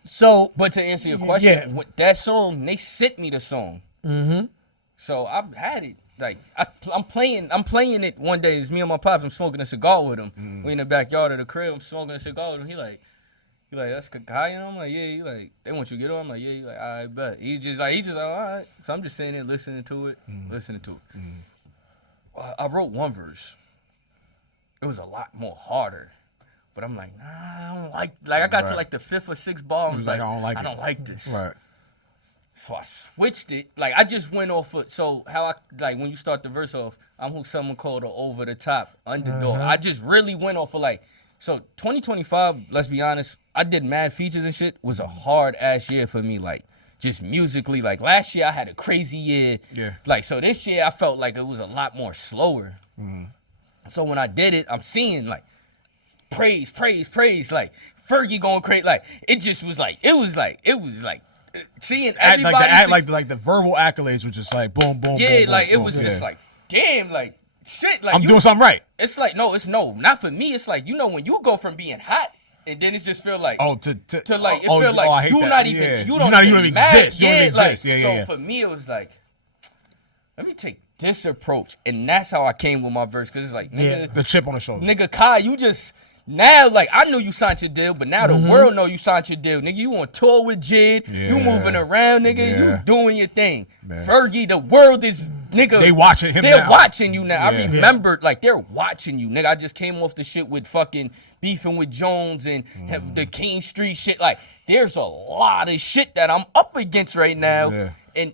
So, but to answer your question, with that song, they sent me the song. Mm-hmm. So I've had it. Like I'm playing it one day. It's me and my pops. I'm smoking a cigar with him. We in the backyard of the crib. I'm smoking a cigar with him. He like that's Kakai, and I'm like, yeah. He like, they want you to get on. I'm like, yeah. He like, I bet. He just like, all right. So I'm just sitting there listening to it. I wrote one verse. It was a lot more harder. But I'm like, nah, I don't like I got to like the 5th or 6th bar. I was like, I don't like this. Right. So I switched it. Like I just went off of, so how I, like when you start the verse off, I'm who someone called an over the top underdog. I just really went off of like, so 2025, let's be honest, I did mad features and shit, was a hard ass year for me. Like just musically. Like last year I had a crazy year. Yeah. Like so this year I felt like it was a lot more slower. Mm-hmm. So when I did it, I'm seeing like praise, like Fergie going crazy. Like it just was like it was like seeing everybody like the verbal accolades were just like boom, boom. Yeah, boom, like boom, it was boom. just like damn, like shit. Like I'm doing something right. It's like it's not for me. It's like when you go from being hot. And then it just feel like to like it feel like you not even you don't even exist. You don't even exist. So for me it was like, let me take this approach, and that's how I came with my verse. Cause it's like nigga, the chip on the shoulder. Nigga Kai, you just now like I knew you signed your deal, but now the world know you signed your deal. Nigga, you on tour with Jid, you moving around, nigga, you doing your thing. Fergie, the world is nigga. They watching him. They're watching you now. I remembered like they're watching you, nigga. I just came off the shit with fucking beefing with Jones and the King Street shit. Like, there's a lot of shit that I'm up against right now. Yeah. And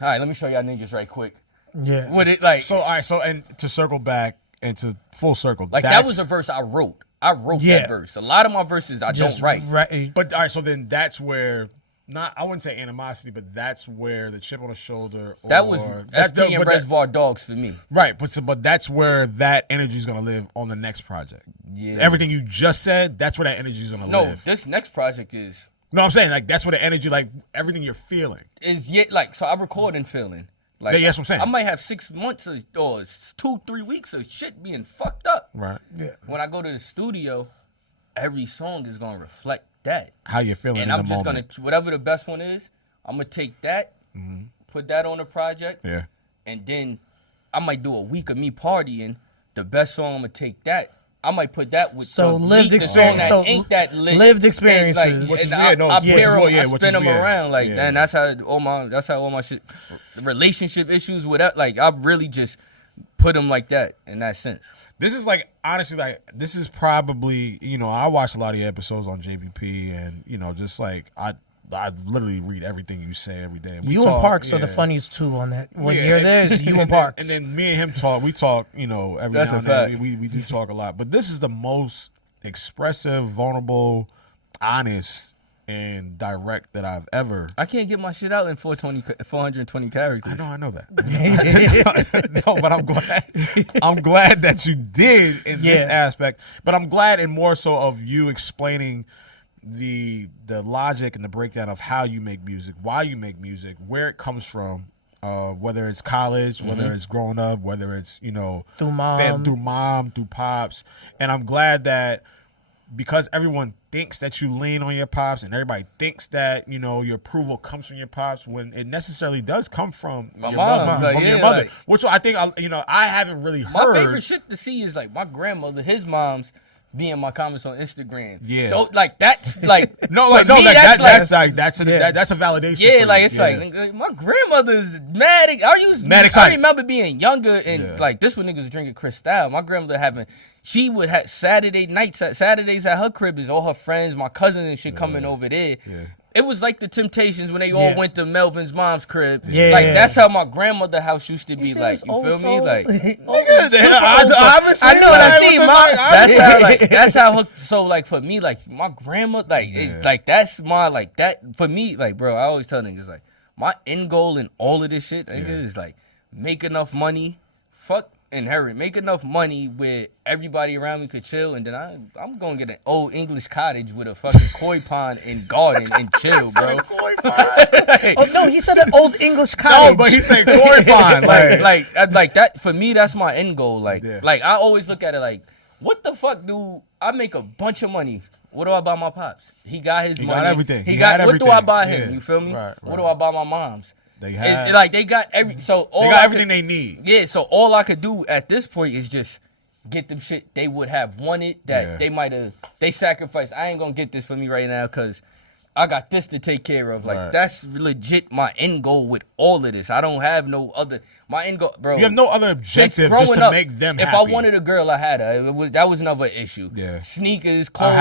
all right, let me show y'all niggas right quick. Yeah. What it like? So all right, so and to circle back and to full circle, like that was a verse I wrote. I wrote that verse. A lot of my verses I don't write. Right. But all right, so then that's where. I wouldn't say animosity, but that's where the chip on the shoulder. Or, that was SP and Reservoir Dogs for me. Right, but that's where that energy is gonna live on the next project. Yeah. Everything you just said, that's where that energy is gonna live. No, this next project is. No, I'm saying like that's where the energy, like everything you're feeling is yet like so. I record and feeling. Like, yeah, that's what I'm saying. I might have 6 months or 2-3 weeks of shit being fucked up. Right. Yeah. When I go to the studio, every song is gonna reflect that. How you're feeling and in I'm the just moment. Gonna whatever the best one is, I'm gonna take that, put that on the project, and then I might do a week of me partying. The best song, I'm gonna take that. I might put that with lived experience. So ain't that lit. Lived experiences. I spin them around like that. And that's how all my shit, relationship issues with that. Like I really just put them like that in that sense. This is like honestly like this is probably I watch a lot of your episodes on JBP and just like I literally read everything you say every day. You and Parks are the funniest too on that. When you're there, it's you and Parks. And then me and him talk. We talk, every now and then. We do talk a lot. But this is the most expressive, vulnerable, honest, and direct that I've ever. I can't get my shit out in 420 characters. I know that. No, but I'm glad that you did in this aspect. But I'm glad and more so of you explaining the logic and the breakdown of how you make music, why you make music, where it comes from, whether it's college, whether it's growing up, whether it's through mom, through pops. And I'm glad that because everyone thinks that you lean on your pops and everybody thinks that your approval comes from your pops when it necessarily does come from your mother, which I think I haven't really heard. My favorite shit to see is like my grandmother, his mom's be in my comments on Instagram. Yeah. Don't, like that's like that's a validation. Yeah, like it's like my grandmother's mad. Mad excited. I remember being younger and like this when niggas was drinking Cristal. My grandmother she would have Saturdays at her crib is all her friends, my cousins and shit coming over there. Yeah. It was like the Temptations when they all went to Melvin's mom's crib. Yeah, like that's how my grandmother's house used to be. Like you feel me? Like I know what I see. That's how. So like for me, like my grandma, like it's like that's my like that for me. Like bro, I always tell niggas like my end goal in all of this shit, nigga, is like make enough money, make enough money where everybody around me could chill, and then I'm gonna get an old English cottage with a fucking koi pond and garden and chill, bro. Oh no, he said an old English cottage. No, but he said koi pond. like that for me. That's my end goal. Like I always look at it like, what the fuck do I make a bunch of money? What do I buy my pops? He got his money. Got everything. He got everything. What do I buy him? You feel me? Right. What do I buy my moms? They got everything they need. Yeah, so all I could do at this point is just get them shit they would have wanted that they sacrificed. I ain't gonna get this for me right now because I got this to take care of. Like that's legit my end goal with all of this. I don't have no other. My end goal, bro. You have no other objective just to make them happy. If I wanted a girl, I had her. That was another issue. Yeah. Sneakers, clothes,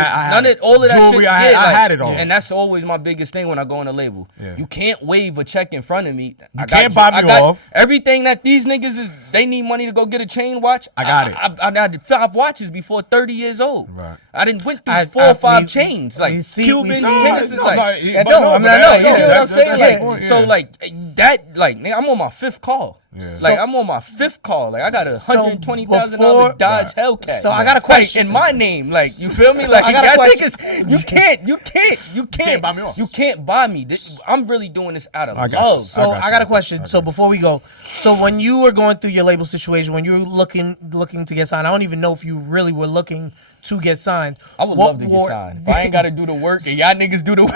all of that jewelry, shit. I had it all. And that's always my biggest thing when I go on a label. Yeah. You can't wave a check in front of me. You can't buy me off. Everything that these niggas is, they need money to go get a chain watch. I got it. I did 5 watches before 30 years old. Right. I didn't went through 4 or 5 chains. Like Cubans, tennis. You know what I'm saying? So like that, like nigga, I'm on my 5th call. Yeah. Like I'm on my 5th call. Like I got a $120,000 Dodge Hellcat. So I got a question in my name. Like you feel me? So Like I got a question. You can't buy me off. You can't buy me. I'm really doing this out of love. So I got a question. So before we go, so when you were going through your label situation, when you were looking to get signed, I don't even know if you really were looking to get signed. I would love to get signed. If I ain't got to do the work and y'all niggas do the work.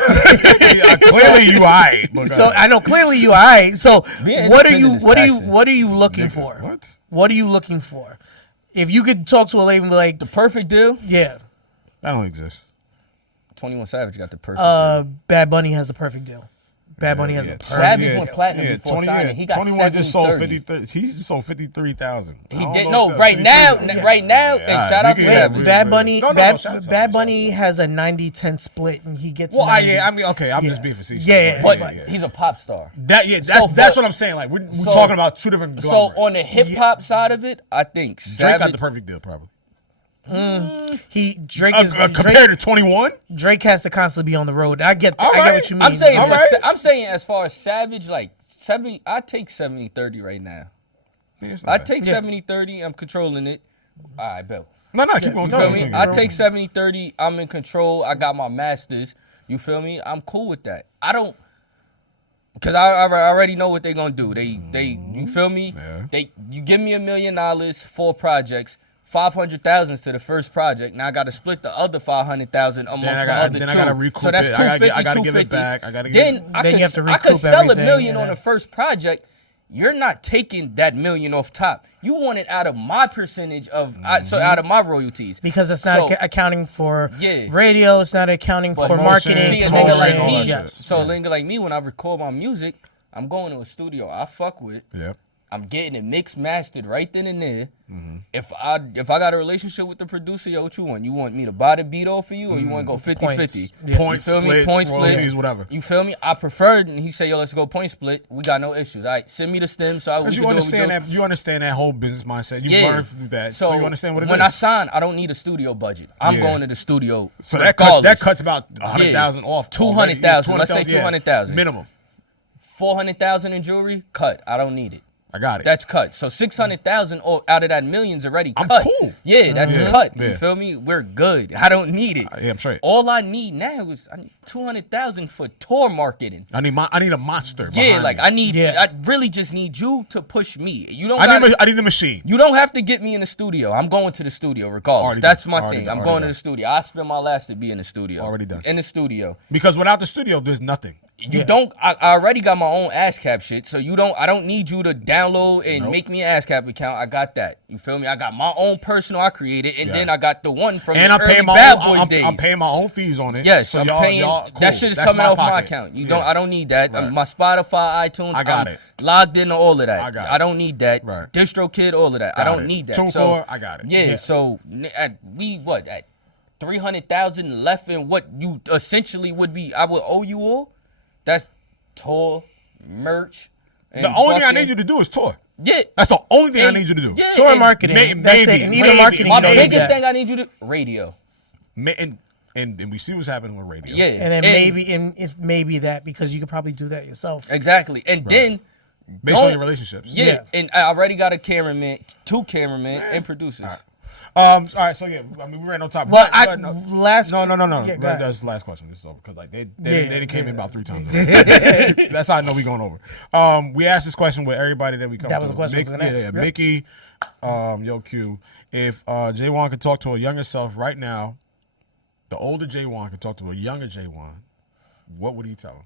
Clearly you alright. So I know clearly you alright. So what are you looking for? What? What are you looking for? If you could talk to a lady and be like, the perfect deal? Yeah. That don't exist. 21 Savage got the perfect deal. Bad Bunny has the perfect deal. Bad Bunny has the perfect Savage went platinum before signing. He got 21 just sold 53. He just sold 53,000. He did right now. And shout out to Savage. Bad Bunny. Bad Bunny has a 90-10 split, and he gets. Well, I mean, okay, I'm just being facetious. But he's a pop star. That's what I'm saying. Like we're talking about 2 different. So on the hip hop side of it, I think Drake got the perfect deal, probably. Drake is compared to 21. Drake has to constantly be on the road. I get what you mean. I'm saying as far as Savage, like 70, I take 70-30 right now. Yeah, I take 70-30. I'm controlling it. All right, Bill. No, keep on. You feel me? I take 70-30. I'm in control. I got my masters. You feel me? I'm cool with that. I don't. Cause I already know what they're gonna do. They you feel me? Yeah. You give me $1 million, 4 projects. 500,000 to the first project. Now I got to split the other 500,000 amongst the other 2. Then I got to recoup so that's it. 250, I got to give it back. I could sell $1 million on the first project. You're not taking that $1 million off top. You want it out of my percentage of out of my royalties. Because it's not accounting for radio. It's not accounting for marketing. See, a nigga like me. So a nigga like me, when I record my music, I'm going to a studio I fuck with. Yeah. I'm getting it mixed, mastered right then and there. Mm-hmm. If I got a relationship with the producer, yo, what you want? You want me to buy the beat off for you, or you want to go 50-50? Point split, royalties, whatever. You feel me? I preferred, and he said, yo, let's go point split. We got no issues. All right, send me the stem so I will. Because you understand that whole business mindset. You learned through that, so you understand what it is. When I sign, I don't need a studio budget. I'm going to the studio. So that cuts about 100,000 off. 200,000. Let's say 200,000 minimum. 400,000 in jewelry, cut. I don't need it. I got it. That's cut. So 600,000 out of that million's already cut. I'm cool. Yeah, that's cut. You feel me? We're good. I don't need it. Yeah, I'm straight. All I need now is 200,000 for tour marketing. I need a monster. Yeah, like me. I really just need you to push me. I need a machine. You don't have to get me in the studio. I'm going to the studio regardless. That's my thing. I'm going to the studio. I spend my last to be in the studio. Already done. In the studio. Because without the studio, there's nothing. You don't. I already got my own ASCAP shit, so you don't. I don't need you to download and make me an ASCAP account. I got that. You feel me? I got my own personal I created, and then I got the one from the early Bad Boys days. I'm paying my own fees on it. Yes, so I'm paying. Cool. That shit is coming off my account. You don't. I don't need that. Right. My Spotify, iTunes. I got it. Logged into all of that. I got it. I don't need that. Right. DistroKid, all of that. I don't need that. TuneCore, I got it. Yeah. So at 300,000 left in what you essentially would be. I would owe you all. That's tour, merch. The only thing I need you to do is tour. Yeah. That's the only thing I need you to do. Yeah, tour marketing. Marketing. My biggest thing I need you to radio. And we see what's happening with radio. Yeah. And then maybe that because you could probably do that yourself. Exactly. And then based on your relationships. Yeah. And I already got a cameraman, 2 cameramen and producers. All right, so yeah, I mean we ran on top. Well, last no. Yeah, that's the last question. This is over because like they came in about 3 times. That's how I know we going over. We asked this question with everybody that we come. That was a question. Mickey, Yo Q. If Jaewon could talk to a younger self right now, the older Jaewon could talk to a younger Jaewon, what would he tell him?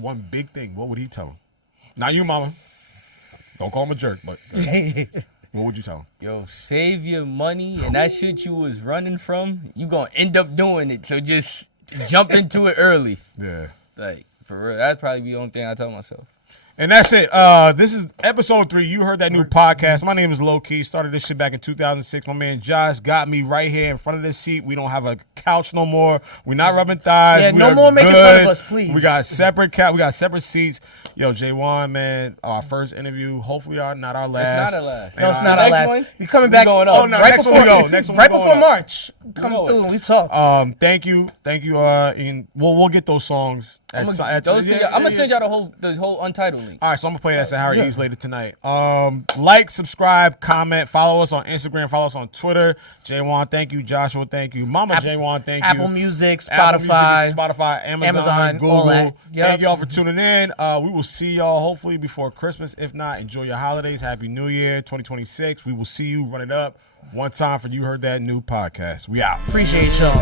One big thing. What would he tell him? Not you, mama. Don't call him a jerk, but. What would you tell him? Yo, save your money and that shit you was running from, you gonna end up doing it. So just jump into it early. Yeah. Like, for real. That'd probably be the only thing I tell myself. And that's it. This is episode 3. You heard that new podcast. My name is LowKey. Started this shit back in 2006. My man Josh got me right here in front of this seat. We don't have a couch no more. We're not rubbing thighs. Yeah, no more making fun of us, please. We got separate we got separate seats. Yo, Jaewon, man, our first interview. Hopefully, not our last. It's not our last. No, it's not our last. We coming back. Going oh no, next one we go. Next one right before March. Come through and we talk. Thank you. And we'll get those songs. I'm gonna send y'all the whole Untitled link. All right, so I'm gonna play that at Harry Ease later tonight. Like, subscribe, comment, follow us on Instagram, follow us on Twitter. Jaewon, thank you. Joshua, thank you. Mama Jaewon, thank you. Apple Music, Spotify, Amazon, Google. All that. Yep. Thank y'all for tuning in. We will see y'all hopefully before Christmas. If not, enjoy your holidays. Happy New Year, 2026. We will see you. Run it up one time for You Heard That New podcast. We out. Appreciate y'all.